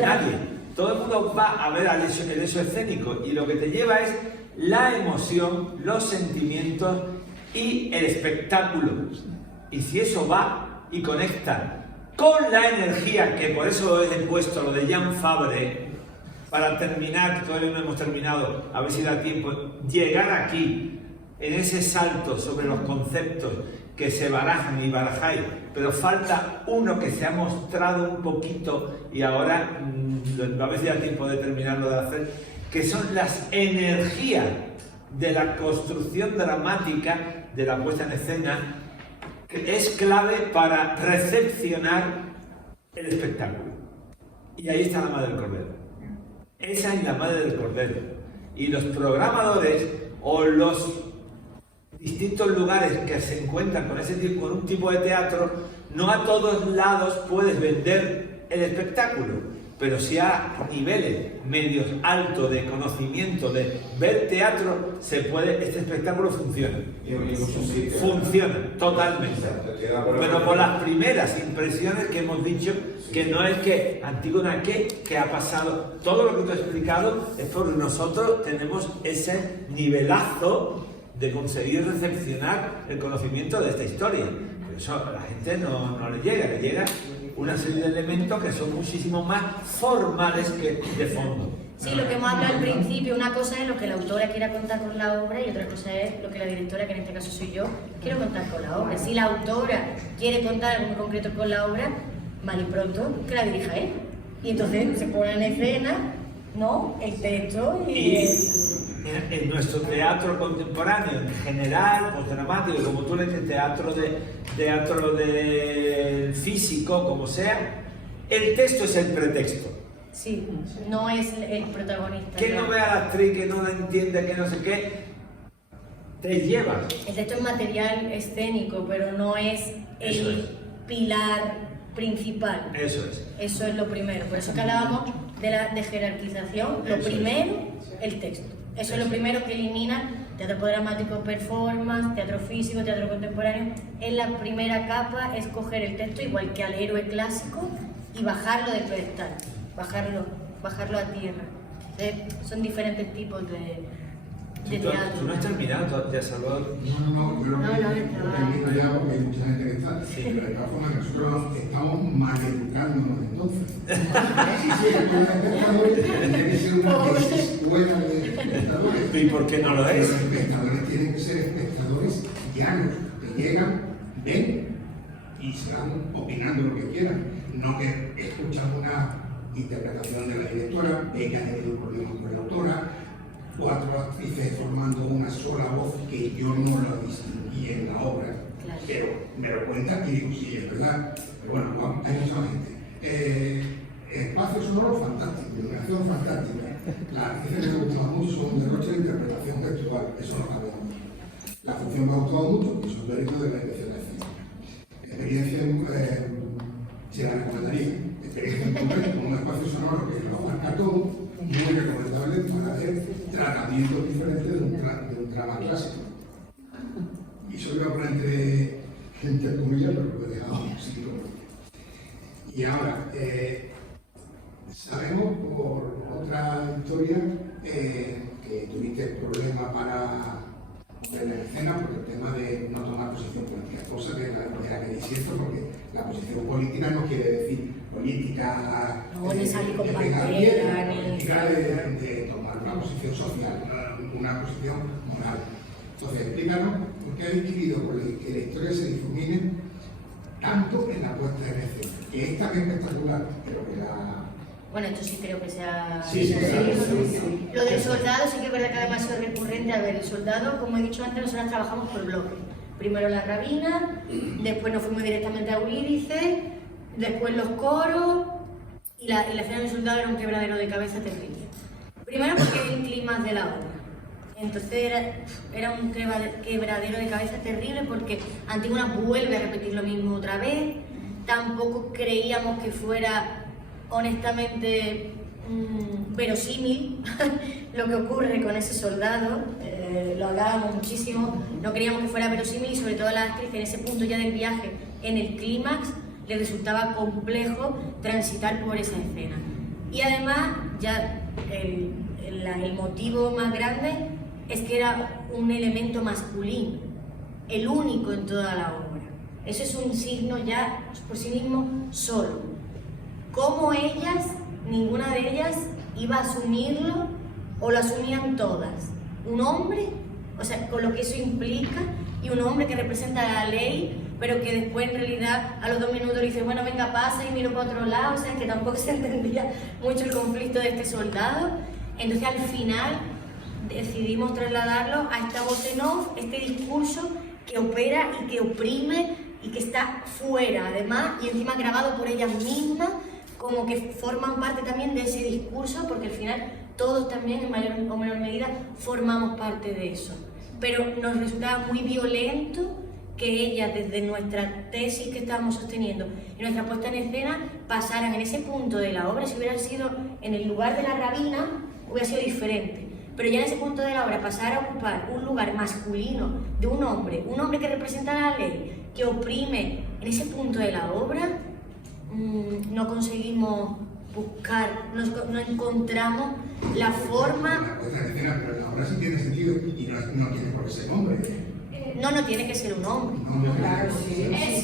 nadie. Todo el mundo va a ver el hecho escénico y lo que te lleva es la emoción, los sentimientos y el espectáculo. Y si eso va y conecta con la energía, que por eso he puesto lo de Jan Fabre, para terminar, que todavía no hemos terminado, a ver si da tiempo, llegar aquí, en ese salto sobre los conceptos que se barajan y barajáis, pero falta uno que se ha mostrado un poquito y ahora a veces ya tiempo de terminarlo de hacer, que son las energías de la construcción dramática, de la puesta en escena, que es clave para recepcionar el espectáculo. Y ahí está la madre del cordero. Esa es la madre del cordero. Y los programadores o los distintos lugares que se encuentran con un tipo de teatro, no a todos lados puedes vender el espectáculo, pero sí a niveles medios altos de conocimiento, de ver teatro, este espectáculo funciona. Funciona, totalmente. Pero por las primeras impresiones que hemos dicho, que no es que Antígona, ¿qué ha pasado? Todo lo que te he explicado es porque nosotros tenemos ese nivelazo de conseguir recepcionar el conocimiento de esta historia. Pero eso a la gente no le llega una serie de elementos que son muchísimo más formales que de fondo. Sí, lo que hemos hablado al principio, una cosa es lo que la autora quiera contar con la obra y otra cosa es lo que la directora, que en este caso soy yo, quiero contar con la obra. Si la autora quiere contar algo muy concreto con la obra, mal y pronto que la dirija él. Y entonces se pone en escena, ¿no?, el texto y en nuestro teatro contemporáneo, en general, dramático, como tú le dices, teatro de físico, como sea, el texto es el pretexto. Sí, no es el protagonista. Que no ve a la actriz, que no la entiende, que no sé qué, te llevas. El texto es material escénico, pero no es el pilar principal. Eso es. Eso es lo primero. Por eso que hablábamos de jerarquización. Lo primero, el texto. Eso es lo primero que elimina teatro dramático, performance, teatro físico, teatro contemporáneo. En la primera capa es coger el texto igual que al héroe clásico y bajarlo del pedestal, bajarlo a tierra. Son diferentes tipos de teatro. ¿Tú no has terminado ya, Salvador? No, yo termino ya porque hay mucha gente que está. Sí. Pero de todas formas nosotros estamos maleducándonos entonces. Si los espectadores tiene que ser una tesis buena de espectadores. ¿Y por qué no lo es? Los espectadores tienen que ser espectadores llanos, que llegan, ven y se van opinando lo que quieran. No que escuchan una interpretación de la directora, ven que ha tenido problemas con la autora, 4 actrices formando una sola voz que yo no la distinguí en la obra, claro. Pero me lo cuentan y digo, sí, es verdad. Pero bueno, hay mucha gente. Espacio sonoro fantástico, iluminación fantástica. Las actrices me gustaban mucho, son un derroche de interpretación textual, eso no cambiamos. La función me ha gustado mucho, que son méritos de la dirección de escena. Experiencia, se la recomendaría. Experiencia en concreto, con un espacio sonoro que lo abarca todo, muy recomendable para ver tratamientos diferentes de un drama clásico. Y eso lo voy a poner entre comillas, pero lo he dejado así. Y ahora, sabemos por otra historia que tuviste problemas para poner en escena por el tema de no tomar posición política, cosa que la que disiento, porque la posición política no quiere decir política de tomar una posición social, una posición moral. Entonces, explícanos por qué habéis querido que la historia se difumine tanto en la puesta en escena, que es tan espectacular, pero que la... Bueno, esto sí creo que sea... Sí. Lo del soldado sí que es verdad que además es recurrente. A ver, el soldado, como he dicho antes, nosotros trabajamos por bloques. Primero la rabina, después nos fuimos directamente a Eurídice, después los coros, y la escena del soldado era un quebradero de cabeza terrible. Primero porque era el clima de la obra. Entonces era un quebradero de cabeza terrible porque Antígona vuelve a repetir lo mismo otra vez. Tampoco creíamos que fuera honestamente verosímil lo que ocurre con ese soldado. Lo hablábamos muchísimo, no creíamos que fuera verosímil y sobre todo a la actriz en ese punto ya del viaje, en el clímax, le resultaba complejo transitar por esa escena. Y además ya el motivo más grande es que era un elemento masculino, el único en toda la obra. Eso es un signo ya por sí mismo solo. Cómo ellas, ninguna de ellas iba a asumirlo o lo asumían todas. Un hombre o sea, con lo que eso implica, y un hombre que representa la ley, pero que después en realidad a los 2 minutos le dice, bueno, venga, pasa y miro para otro lado, o sea, que tampoco se entendía mucho el conflicto de este soldado. Entonces al final decidimos trasladarlo a esta voz en off, este discurso que opera y que oprime y que está fuera, además, y encima grabado por ellas mismas, como que forman parte también de ese discurso, porque al final todos también, en mayor o menor medida, formamos parte de eso. Pero nos resultaba muy violento que ellas, desde nuestra tesis que estábamos sosteniendo y nuestra puesta en escena, pasaran en ese punto de la obra. Si hubieran sido en el lugar de la rabina, hubiera sido diferente. Pero ya en ese punto de la obra, pasar a ocupar un lugar masculino de un hombre que representa la ley, que oprime en ese punto de la obra, no conseguimos buscar, no encontramos la forma. La puesta en escena, pero la obra sí tiene sentido y no tiene por qué ser hombre. No tiene que ser un hombre. Claro, sí,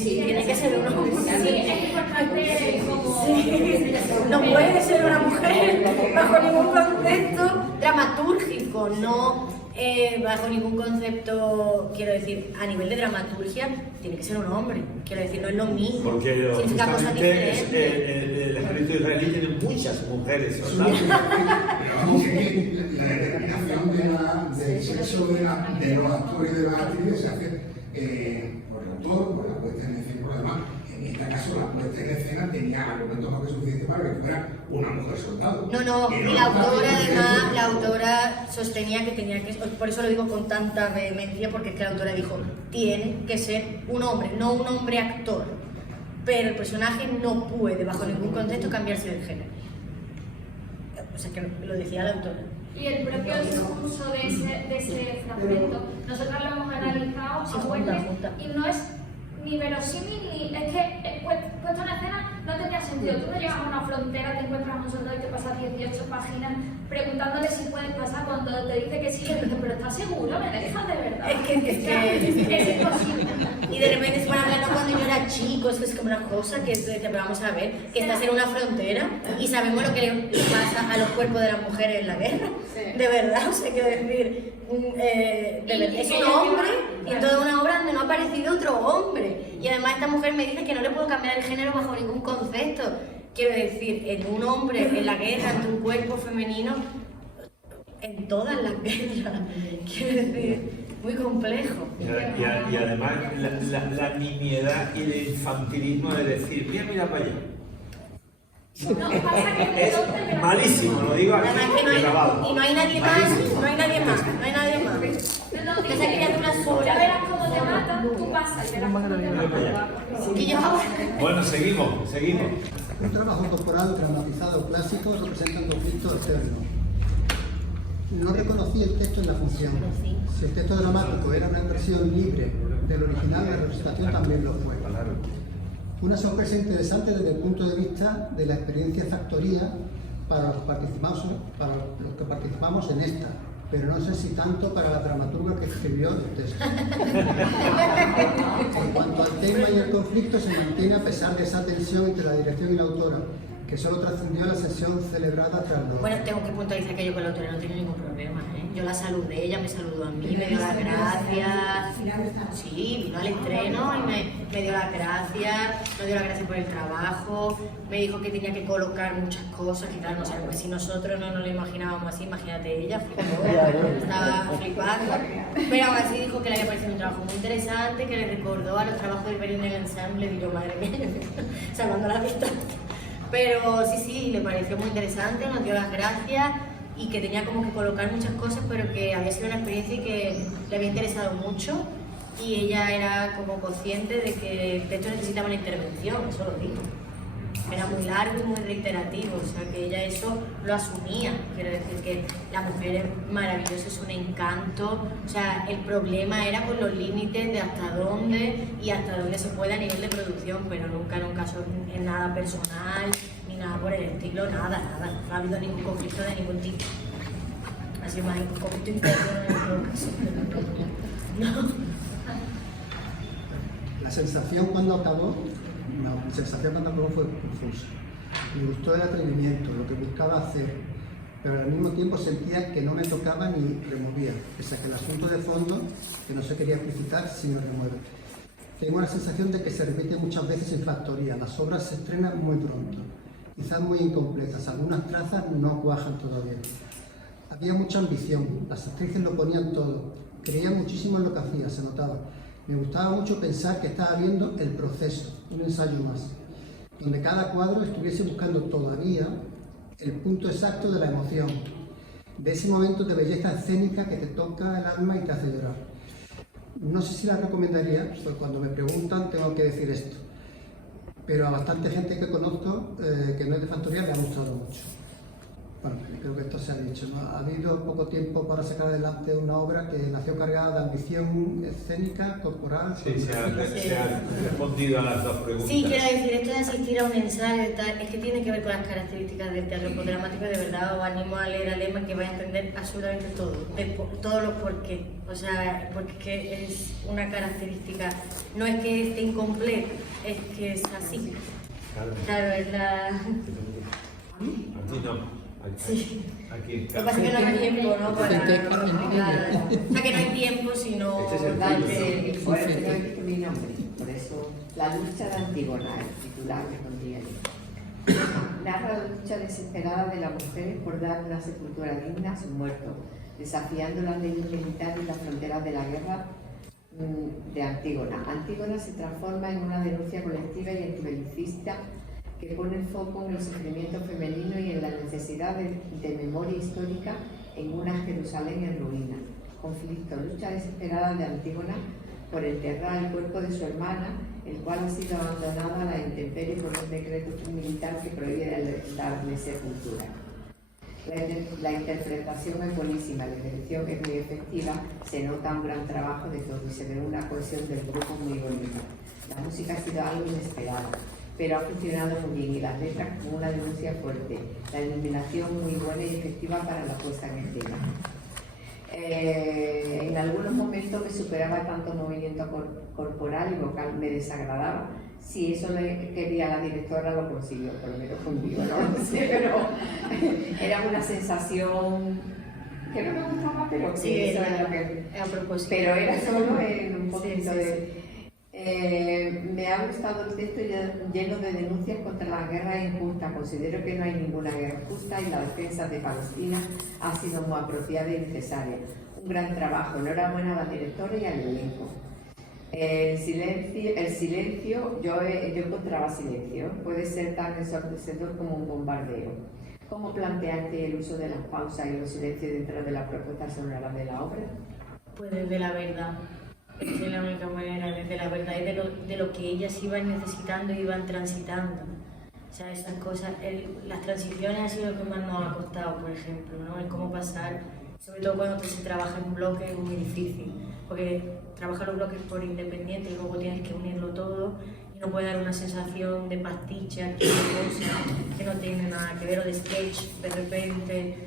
tiene que ser un hombre. Sí, es importante como... Sí. No puede ser una mujer bajo ningún concepto dramatúrgico, no bajo ningún concepto, quiero decir, a nivel de dramaturgia, tiene que ser un hombre. Quiero decir, no es lo mismo. Porque significa cosas diferentes. el ejército israelí tiene muchas mujeres soldados. Pero vamos, que la determinación del sexo de los actores y de las actrices se hace por el autor, por la puesta en escena, por lo demás. En este caso, la puesta en escena tenía argumentos más que suficientes para que fuera una mujer soldado. No, y la autora, además, la autora sostenía que tenía que, por eso lo digo con tanta vehemencia, porque es que la autora dijo, tiene que ser un hombre, no un hombre actor, pero el personaje no puede, bajo ningún contexto, cambiarse de género. O sea, que lo decía la autora. Y el propio discurso de ese fragmento, nosotros lo hemos analizado a muerte y no es ni verosímil ni... Es que puesto en escena no tenía sentido. Tú no llegas a una frontera, te encuentras a un soldado y te pasas 18 páginas preguntándole si puedes pasar cuando te dice que sí, le dices, pero ¿estás seguro? ¿Me dejas de verdad? Es imposible. Y de repente se van hablando cuando yo era chico, es como una cosa que dice, pero vamos a ver, que estás en una frontera y sabemos lo que le pasa a los cuerpos de las mujeres en la guerra. De verdad, o sea, quiero decir, es un hombre y en toda una obra donde no ha aparecido otro hombre. Y además esta mujer me dice que no le puedo cambiar el género bajo ningún concepto. Quiero decir, en un hombre, en la guerra, en un cuerpo femenino, en todas las guerras. Quiero decir, muy complejo. Y además la nimiedad y el infantilismo de decir, mira para allá. Es malísimo, lo digo aquí, grabado. Y no hay nadie más, no hay nadie más. Esa criatura sola. Ya verás cómo te matan, tú pasas y verás cómo te matan. Bueno, seguimos. Un trabajo corporal dramatizado clásico representa un conflicto externo. No reconocí el texto en la función. Si el texto dramático era una versión libre del original, la representación también lo fue. Una sorpresa interesante desde el punto de vista de la experiencia de actoría para los que participamos en esta, pero no sé si tanto para la dramaturga que escribió el texto. En cuanto al tema y el conflicto, se mantiene a pesar de esa tensión entre la dirección y la autora, que solo trascendió la sesión celebrada tras los... Bueno, tengo que puntualizar que yo con la autora no tengo ningún problema, ¿eh? Yo la saludé, ella me saludó a mí, me dio las gracias. Sí, vino al estreno y me dio las gracias, me dio las gracias por el trabajo, me dijo que tenía que colocar muchas cosas y tal, no sé, pues si nosotros no nos lo imaginábamos así, imagínate ella, estaba flipando. Pero aún así dijo que le había parecido un trabajo muy interesante, que le recordó a los trabajos de Berlín en el ensamble, y yo, madre mía, salvando la distancia. Pero sí, le pareció muy interesante, nos dio las gracias y que tenía como que colocar muchas cosas, pero que había sido una experiencia y que le había interesado mucho y ella era como consciente de que el texto necesitaba una intervención, eso lo dijo. Era muy largo y muy reiterativo, o sea que ella eso lo asumía. Quiero decir que la mujer es maravillosa, es un encanto, o sea, el problema era por los límites de hasta dónde se puede a nivel de producción, pero nunca en nada personal, ni nada por el estilo, nada, no ha habido ningún conflicto de ningún tipo. Ha sido más un conflicto interno en todo caso. No. La sensación cuando acabó fue confusa. Me gustó el atrevimiento, lo que buscaba hacer, pero al mismo tiempo sentía que no me tocaba ni removía, pese a que el asunto de fondo, que no se quería explicitar, sí me remueve. Tengo la sensación de que se repite muchas veces en factoría, las obras se estrenan muy pronto, quizás muy incompletas, algunas trazas no cuajan todavía. Había mucha ambición, las actrices lo ponían todo, creían muchísimo en lo que hacía, se notaba. Me gustaba mucho pensar que estaba viendo el proceso, un ensayo más, donde cada cuadro estuviese buscando todavía el punto exacto de la emoción, de ese momento de belleza escénica que te toca el alma y te hace llorar. No sé si la recomendaría, pues cuando me preguntan tengo que decir esto, pero a bastante gente que conozco que no es de factoría le ha gustado mucho. Bueno, creo que esto se ha dicho, ¿no? Ha habido poco tiempo para sacar adelante una obra que nació cargada de ambición escénica, corporal... Sí, se ha respondido a las dos preguntas. Sí, quiero decir, esto de asistir a un ensayo y tal, es que tiene que ver con las características del teatro dramático. De verdad os animo a leer a Lema, que vais a entender absolutamente todo, todos los porqués. O sea, porque es que es una característica, no es que esté incompleto, es que es así. Claro, es la... Aquí no. Sí. Aquí. Lo que pasa es que no hay tiempo, ¿no? O sea, que no hay tiempo, sino... Dante fuerte, no he visto mi nombre. Por eso, la lucha de Antígona, el titular que pondría yo. Narra la lucha desesperada de las mujeres por dar una sepultura digna a sus muertos, desafiando las leyes militares y las fronteras de la guerra de Antígona. Antígona se transforma en una denuncia colectiva y antibelicista que pone el foco en el sufrimiento femenino y en la necesidad de memoria histórica en una Jerusalén en ruina. Conflicto, lucha desesperada de Antígona por enterrar el cuerpo de su hermana, el cual ha sido abandonado a la intemperie por un decreto militar que prohíbe darle sepultura. La interpretación es buenísima, la dirección es muy efectiva, se nota un gran trabajo de todo y se ve una cohesión del grupo muy bonita. La música ha sido algo inesperado, pero ha funcionado muy bien y las letras como una denuncia fuerte, la iluminación muy buena y efectiva para la puesta en escena. En algunos momentos me superaba tanto movimiento corporal y vocal, me desagradaba. Si eso le quería la directora lo consiguió, por lo menos conmigo, no lo sé, pero era una sensación que no me gustaba, pero que sí, eso era lo que... A propósito. Pero era solo en un poquito de... me ha gustado el texto lleno de denuncias contra la guerra injusta. Considero que no hay ninguna guerra justa y la defensa de Palestina ha sido muy apropiada y necesaria. Un gran trabajo. Enhorabuena a la directora y al elenco. El silencio, yo encontraba silencio. Puede ser tan ensordecedor como un bombardeo. ¿Cómo planteaste el uso de las pausas y los silencios dentro de la propuesta sonora de la obra? Pues desde la verdad. Es la única manera, desde la verdad y de lo que ellas iban necesitando y iban transitando. O sea, esas cosas, las transiciones ha sido lo que más nos ha costado, por ejemplo, ¿no? El cómo pasar, sobre todo cuando se trabaja en bloques, es muy difícil, porque trabajar los bloques por independiente y luego tienes que unirlo todo y no puede dar una sensación de pastiche, que no tiene nada que ver, o de sketch de repente,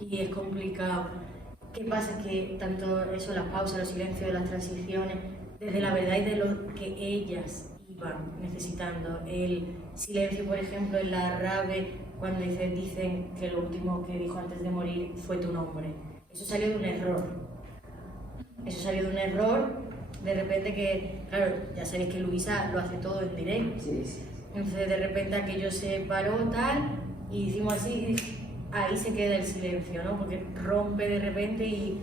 y es complicado. ¿Qué pasa? Que tanto eso, las pausas, los silencios, las transiciones, desde la verdad y de lo que ellas iban necesitando. El silencio, por ejemplo, en la rave, cuando dicen que lo último que dijo antes de morir fue tu nombre. Eso salió de un error. Eso salió de un error, de repente que, claro, ya sabéis que Luisa lo hace todo en directo. Sí, sí. Entonces de repente aquello se paró tal y hicimos así. Ahí se queda el silencio, ¿no? Porque rompe de repente y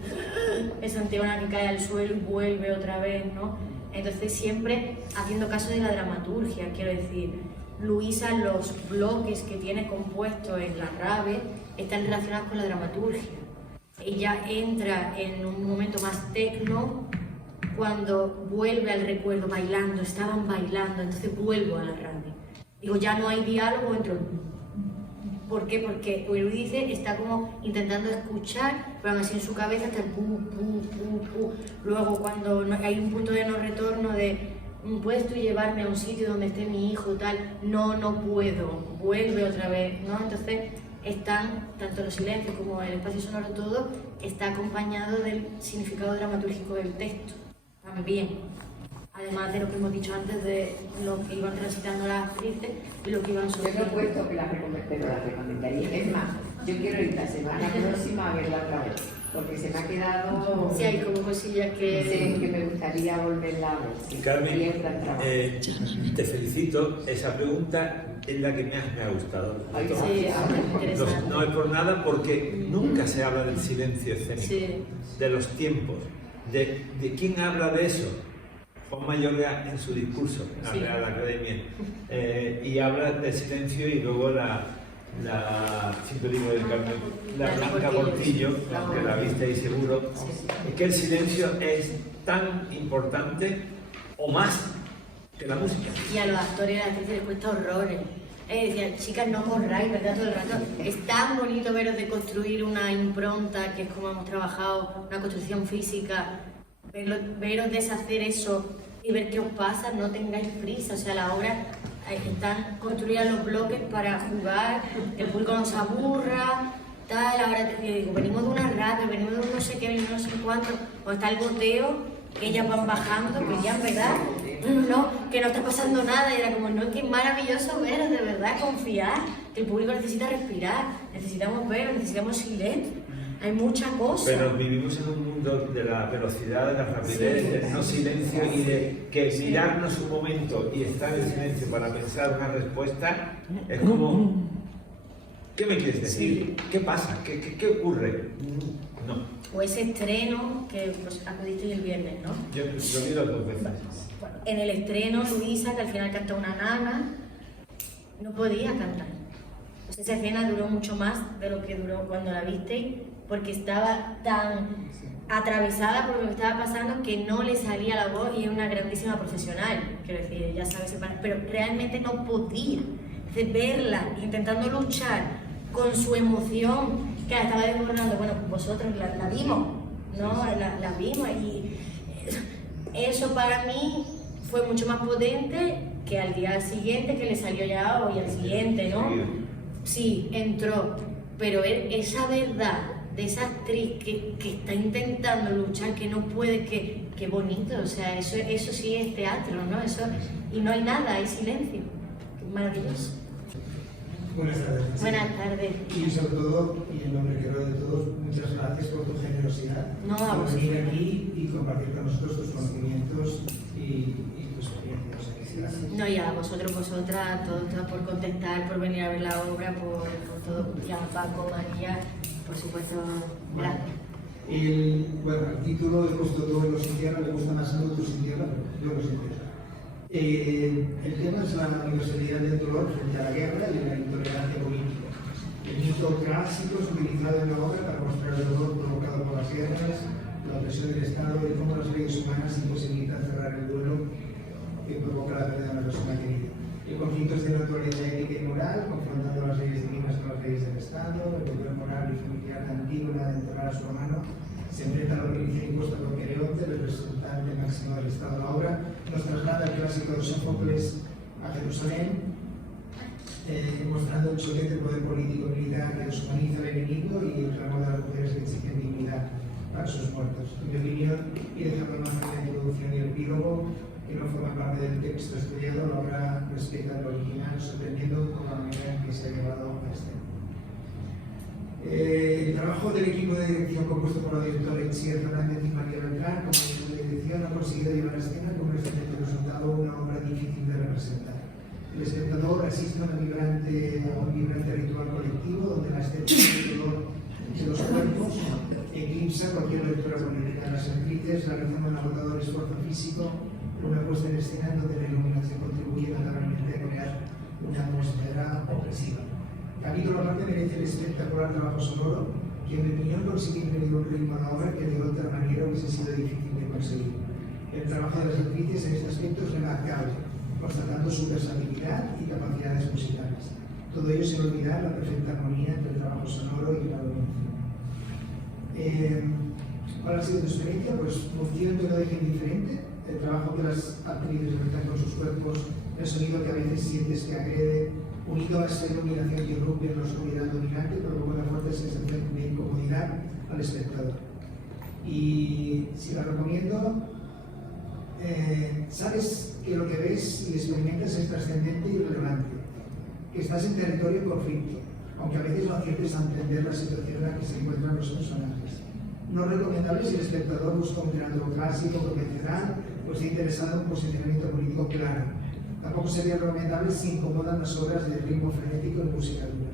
es Antígona que cae al suelo y vuelve otra vez, ¿no? Entonces siempre haciendo caso de la dramaturgia, quiero decir, Luisa, los bloques que tiene compuestos en la rave están relacionados con la dramaturgia. Ella entra en un momento más tecno cuando vuelve al recuerdo bailando, estaban bailando, entonces vuelvo a la rave. Digo, ya no hay diálogo entre... ¿Por qué? Porque Eurídice está como intentando escuchar, pero aún así en su cabeza está el pu. Luego cuando hay un punto de no retorno de ¿puedes tú llevarme a un sitio donde esté mi hijo tal? No, no puedo, vuelve otra vez, ¿no? Entonces están, tanto los silencios como el espacio sonoro, todo está acompañado del significado dramatúrgico del texto, también. además de lo que hemos dicho antes de lo que iban transitando las actrices y lo que iban Yo no he puesto que la recomendaría. Es más, yo quiero ir la semana próxima a verla otra vez, porque se me ha quedado... Sí, hay como cosillas que... que me gustaría volverla a ver. Sí, Carmen, te felicito. Esa pregunta es la que me ha gustado. No es por nada, porque nunca se habla del silencio escénico, de los tiempos, de quién habla de eso. Juan Mayorga en su discurso a la Academia y habla del silencio, y luego la Cinturino del Carmen, la Blanca Portillo, que la visteis seguro, es que el silencio es tan importante o más que la música. Y a los actores y a las actrices les cuesta horrores. Decían, chicas, no corráis, ¿verdad? Todo el rato. Es tan bonito veros de construir una impronta, que es como hemos trabajado, una construcción física. Veros deshacer eso y ver qué os pasa, no tengáis prisa. O sea, la obra están construidas los bloques para jugar, el público no se aburra, tal. Ahora te digo, venimos de una radio, venimos de un no sé qué, venimos de no sé cuánto, o está el goteo, que ellas van bajando, que ya, ¿verdad? No, que no está pasando nada, y era como, no, que maravilloso veros, de verdad, confiar, que el público necesita respirar, necesitamos veros, necesitamos silencio. Hay mucha cosa. Pero vivimos en un mundo de la velocidad, de la rapidez, del no silencio, y de que mirarnos un momento y estar en silencio para pensar una respuesta es como, ¿qué me quieres decir? ¿Qué pasa? ¿Qué ocurre? No. O ese estreno que acudisteis el viernes, ¿no? Yo vi las dos veces. En el estreno, Luisa, que al final canta una nana, no podía cantar. Pues esa escena duró mucho más de lo que duró cuando la visteis, porque estaba tan atravesada por lo que estaba pasando que no le salía la voz, y es una grandísima profesional, quiero decir, ya sabe separar, pero realmente no podía. Entonces, verla intentando luchar con su emoción, que la estaba desbordando, bueno, vosotros la vimos, ¿no? La vimos, y eso para mí fue mucho más potente que al día siguiente, que le salió ya hoy al siguiente, ¿no? Sí, entró, pero esa verdad de esa actriz que está intentando luchar, que no puede, que bonito, o sea, eso sí es teatro, ¿no? Eso, y no hay nada, hay silencio. Maravilloso. Buenas tardes. Buenas tardes. Y sobre todo, y en nombre de todos, muchas gracias por tu generosidad, por venir aquí y compartir con nosotros tus conocimientos y tu experiencia. Gracias. No, y a vosotras, todos por contestar, por venir a ver la obra, por todo, ya Paco, María, por supuesto, gracias. El título he puesto todo en los indígenas, me gusta más los indígenas, pero yo los indígenas. El tema es la universalidad del dolor frente a la guerra y la intolerancia política. El mito clásico es utilizado en la obra para mostrar el dolor provocado por las guerras, la opresión del Estado y cómo las leyes humanas imposibilitan cerrar el duelo que provoca la pérdida de una persona querida. El conflicto es de naturaleza ética y moral, confrontando las leyes divinas con las leyes del Estado. El deber moral y familiar de Antígona de enterrar a su hermano se enfrenta a la obligación impuesta por Quereonte, el representante máximo del Estado de la obra. Nos traslada el clásico de Sófocles a Jerusalén, mostrando el choque entre el poder político y militar que deshumaniza al enemigo y el clamor de las mujeres que exigen dignidad para sus muertos. En mi opinión, y dejando más de la introducción y el epílogo, que no forma parte del texto estudiado, la obra respeta el original, sorprendiendo con la manera en que se ha llevado a escena. El trabajo del equipo de dirección compuesto por la directora Itziar Fernández y María Beltrán como equipo de dirección ha conseguido llevar a escena con un excelente resultado una obra difícil de representar. El espectador asiste a un vibrante ritual colectivo donde la estética del dolor de los cuerpos eclipsa cualquier lectura política. Las actrices realizan un agotador esfuerzo físico, una puesta en escena donde la iluminación contribuye notablemente a crear una atmósfera opresiva. Capítulo aparte merece el espectacular trabajo sonoro, que en mi opinión consigue imprimir un ritmo a la obra que de otra manera hubiese sido difícil de conseguir. El trabajo de las actrices en este aspecto es remarcable, constatando su versatilidad y capacidades musicales. Todo ello sin olvidar la perfecta armonía entre el trabajo sonoro y la iluminación. ¿Cuál ha sido tu experiencia? Pues función que no deja indiferente, el trabajo que las actrices realizan con sus cuerpos, el sonido que a veces sientes que agrede, unido a esta iluminación que irrumpe en la oscuridad dominante, provoca una fuerte sensación de incomodidad al espectador. Y si la recomiendo, sabes que lo que ves y experimentas es trascendente y relevante, que estás en territorio en conflicto, aunque a veces no aciertes a entender la situación en la que se encuentran los personajes. No recomendable si el espectador busca un teatro clásico convencional o está interesado en un posicionamiento político claro. Tampoco sería recomendable si incomodan las obras de ritmo frenético y música dura.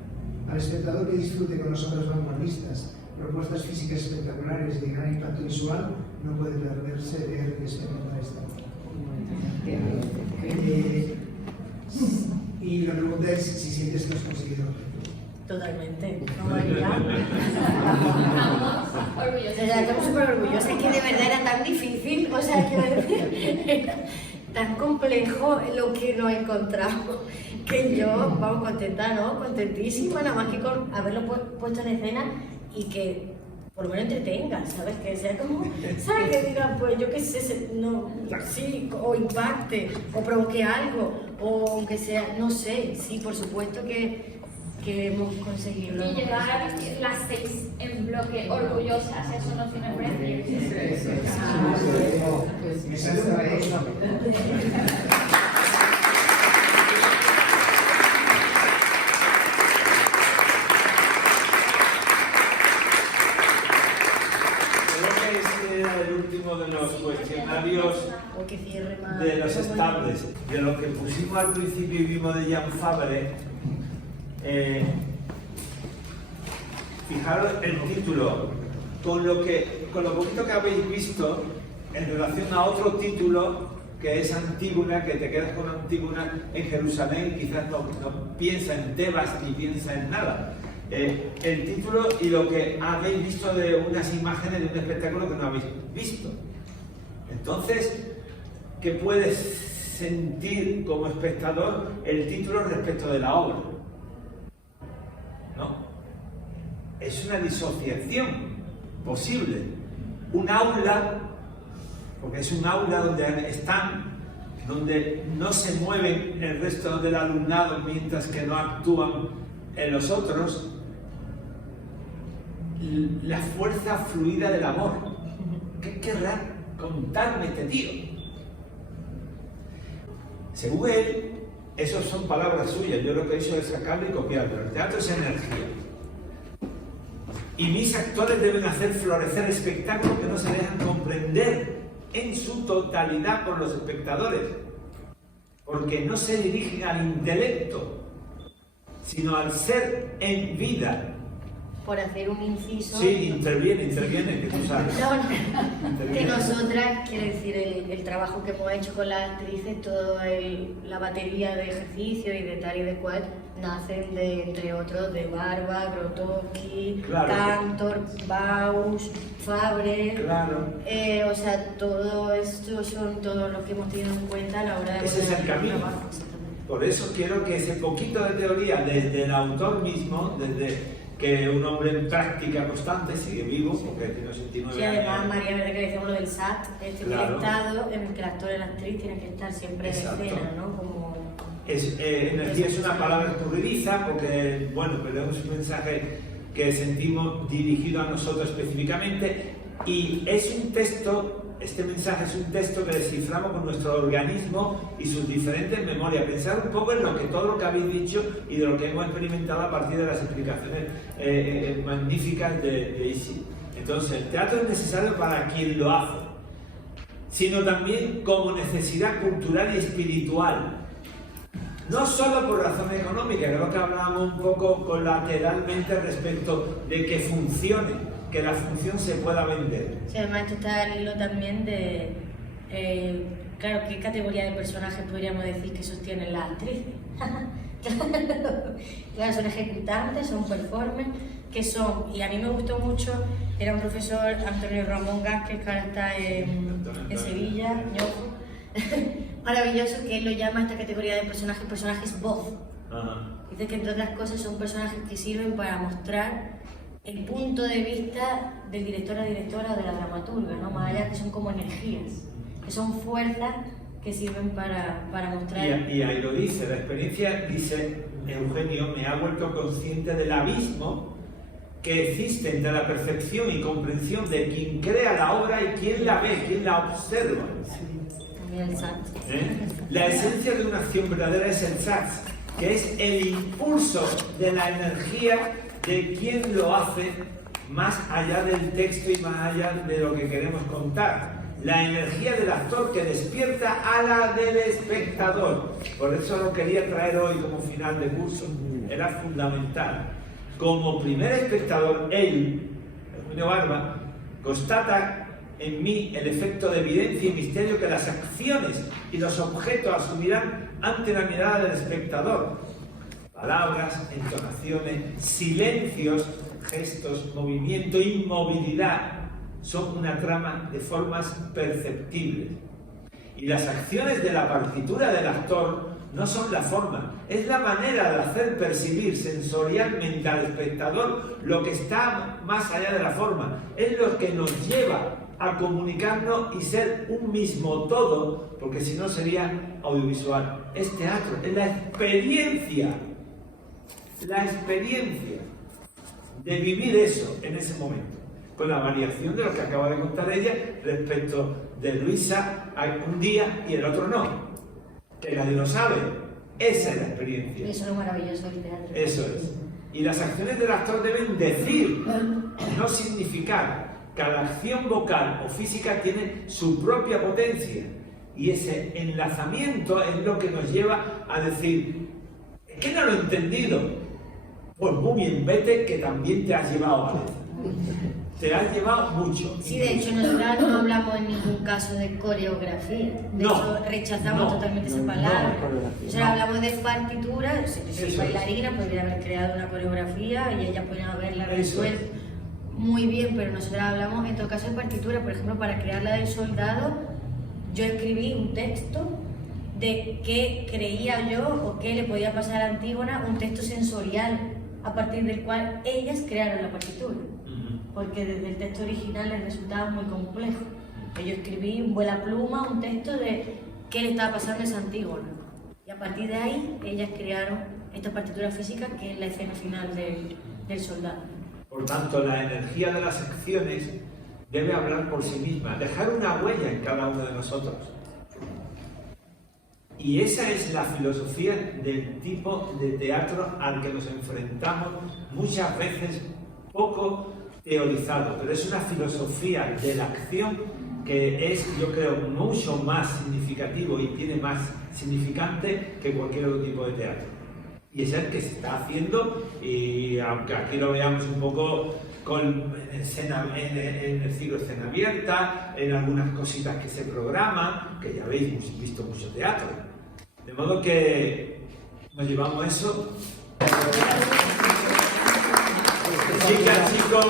Al espectador que disfrute con las obras vanguardistas, propuestas físicas espectaculares y de gran impacto visual, no puede perderse ver y experimentar esta obra. Y la pregunta es si sientes que has conseguido. Totalmente. No, María. Estamos súper orgullosos. Es que de verdad era tan difícil, o sea, quiero decir, era tan complejo lo que nos encontramos, que yo, vamos, contenta, ¿no? Contentísima, nada más que con haberlo puesto en escena y que por lo menos entretenga, ¿sabes? Que sea como, ¿sabes? Que diga, pues yo qué sé, no, sí, o impacte, o provoque algo, o aunque sea, no sé, sí, por supuesto que hemos conseguido. Y llegar las 6 en bloque orgullosas, eso no tiene precio. El último de los cuestionarios de los estables, de lo que pusimos al principio y vimos de Jan Fabre. Fijaros el título, con lo poquito que habéis visto en relación a otro título que es Antígona, que te quedas con Antígona en Jerusalén y quizás no piensa en Tebas ni piensa en nada. El título y lo que habéis visto de unas imágenes de un espectáculo que no habéis visto. Entonces, ¿qué puedes sentir como espectador el título respecto de la obra? ¿No? Es una disociación posible. Un aula, porque es un aula donde están, donde no se mueven el resto del alumnado mientras que no actúan en los otros, la fuerza fluida del amor. ¿Qué querrá contarme este tío? Según él, esas son palabras suyas, yo lo que he hecho es sacarlo y copiarlo. El teatro es energía. Y mis actores deben hacer florecer espectáculos que no se dejan comprender en su totalidad por los espectadores, porque no se dirigen al intelecto, sino al ser en vida. Por hacer un inciso... Sí, interviene, que tú sabes. Que nosotras, quiero decir, el trabajo que hemos hecho con las actrices, toda la batería de ejercicio y de tal y de cual, nacen de, entre otros, de Barba, Grotowski, Cantor, Bausch, Fabre... Claro. O sea, todo esto son todos los que hemos tenido en cuenta a la hora de... Ese es el camino. Por eso quiero que ese poquito de teoría, desde el autor mismo, desde... que un hombre en práctica constante sigue vivo, porque tiene 89 años. Sí, además, María, verdad que le decíamos lo del SAT, el estado en el que el actor y la actriz tienen que estar siempre en escena, ¿no? Como... energía es una palabra escurridiza, porque, bueno, pero es un mensaje que sentimos dirigido a nosotros específicamente, y es un texto, este mensaje es un texto que desciframos con nuestro organismo y sus diferentes memorias. Pensar un poco en todo lo que habéis dicho y de lo que hemos experimentado a partir de las explicaciones magníficas de Isi. Entonces, el teatro es necesario para quien lo hace, sino también como necesidad cultural y espiritual. No solo por razones económicas, creo que hablábamos un poco colateralmente respecto de que funcione, que la función se pueda vender. Sí, además esto está al hilo también de, claro, ¿qué categoría de personajes podríamos decir que sostienen las actrices? Claro, son ejecutantes, son performers, que son, y a mí me gustó mucho, era un profesor, Antonio Ramón Gásquez, que ahora está en Sevilla, maravilloso, que él lo llama a esta categoría de personajes voz. Dice que entre otras cosas son personajes que sirven para mostrar el punto de vista del director a directora o de la dramaturga, ¿no? Más allá, que son como energías, que son fuerzas que sirven para mostrar... Y ahí lo dice, la experiencia, dice Eugenio, me ha vuelto consciente del abismo que existe entre la percepción y comprensión de quien crea la obra y quien la ve, quien la observa. El SAT. La esencia de una acción verdadera es el SAT, que es el impulso de la energía de quien lo hace, más allá del texto y más allá de lo que queremos contar. La energía del actor que despierta a la del espectador. Por eso lo quería traer hoy como final de curso. Era fundamental. Como primer espectador, él, Herminio Barba, constata en mí el efecto de evidencia y misterio que las acciones y los objetos asumirán ante la mirada del espectador. Palabras, entonaciones, silencios, gestos, movimiento, inmovilidad son una trama de formas perceptibles. Y las acciones de la partitura del actor no son la forma, es la manera de hacer percibir sensorialmente al espectador lo que está más allá de la forma. Es lo que nos lleva a comunicarnos y ser un mismo todo, porque si no sería audiovisual. Es teatro, es la experiencia de vivir eso en ese momento, con la variación de lo que acaba de contar ella respecto de Luisa un día y el otro no, que nadie lo sabe. Esa es la experiencia. Eso es lo maravilloso del teatro. Eso es. Y las acciones del actor deben decir, no significar. Cada acción vocal o física tiene su propia potencia, y ese enlazamiento es lo que nos lleva a decir, ¿es que no lo he entendido? Pues muy bien, vete, que también te has llevado a te has llevado mucho. Sí, de hecho nosotros no hablamos en ningún caso de coreografía. De hecho, rechazamos totalmente esa palabra. Nosotros hablamos de partitura. Si soy bailarina, podría haber creado una coreografía y ella podría haberla resuelto muy bien, pero nosotros hablamos en todo caso de partitura. Por ejemplo, para crear la del soldado, yo escribí un texto de qué creía yo o qué le podía pasar a Antígona, un texto sensorial, a partir del cual ellas crearon la partitura. Porque desde el texto original les resultaba muy complejo. Yo escribí un vuela pluma, un texto de qué le estaba pasando a esa Antígona. Y a partir de ahí, ellas crearon esta partitura física que es la escena final del soldado. Por tanto, la energía de las acciones debe hablar por sí misma, dejar una huella en cada uno de nosotros. Y esa es la filosofía del tipo de teatro al que nos enfrentamos muchas veces poco teorizado, pero es una filosofía de la acción que es, yo creo, mucho más significativo y tiene más significante que cualquier otro tipo de teatro. Y es el que se está haciendo, y aunque aquí lo veamos un poco en el ciclo escena abierta, en algunas cositas que se programan, que ya habéis visto mucho teatro. De modo que nos llevamos eso. Chicas, chicos,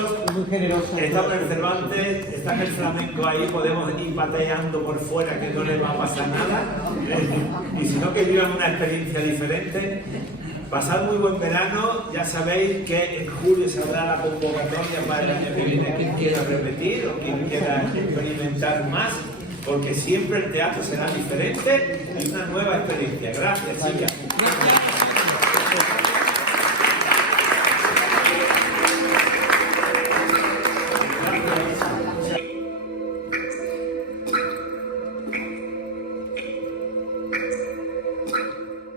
estamos en el Cervantes, está en el flamenco ahí, podemos ir pateando por fuera que no les va a pasar nada. Y si no, que vivan una experiencia diferente. Pasad muy buen verano, ya sabéis que en julio se habrá la convocatoria para el año que viene, quien quiera repetir o quien quiera experimentar más, porque siempre el teatro será diferente y una nueva experiencia. Gracias, chicas.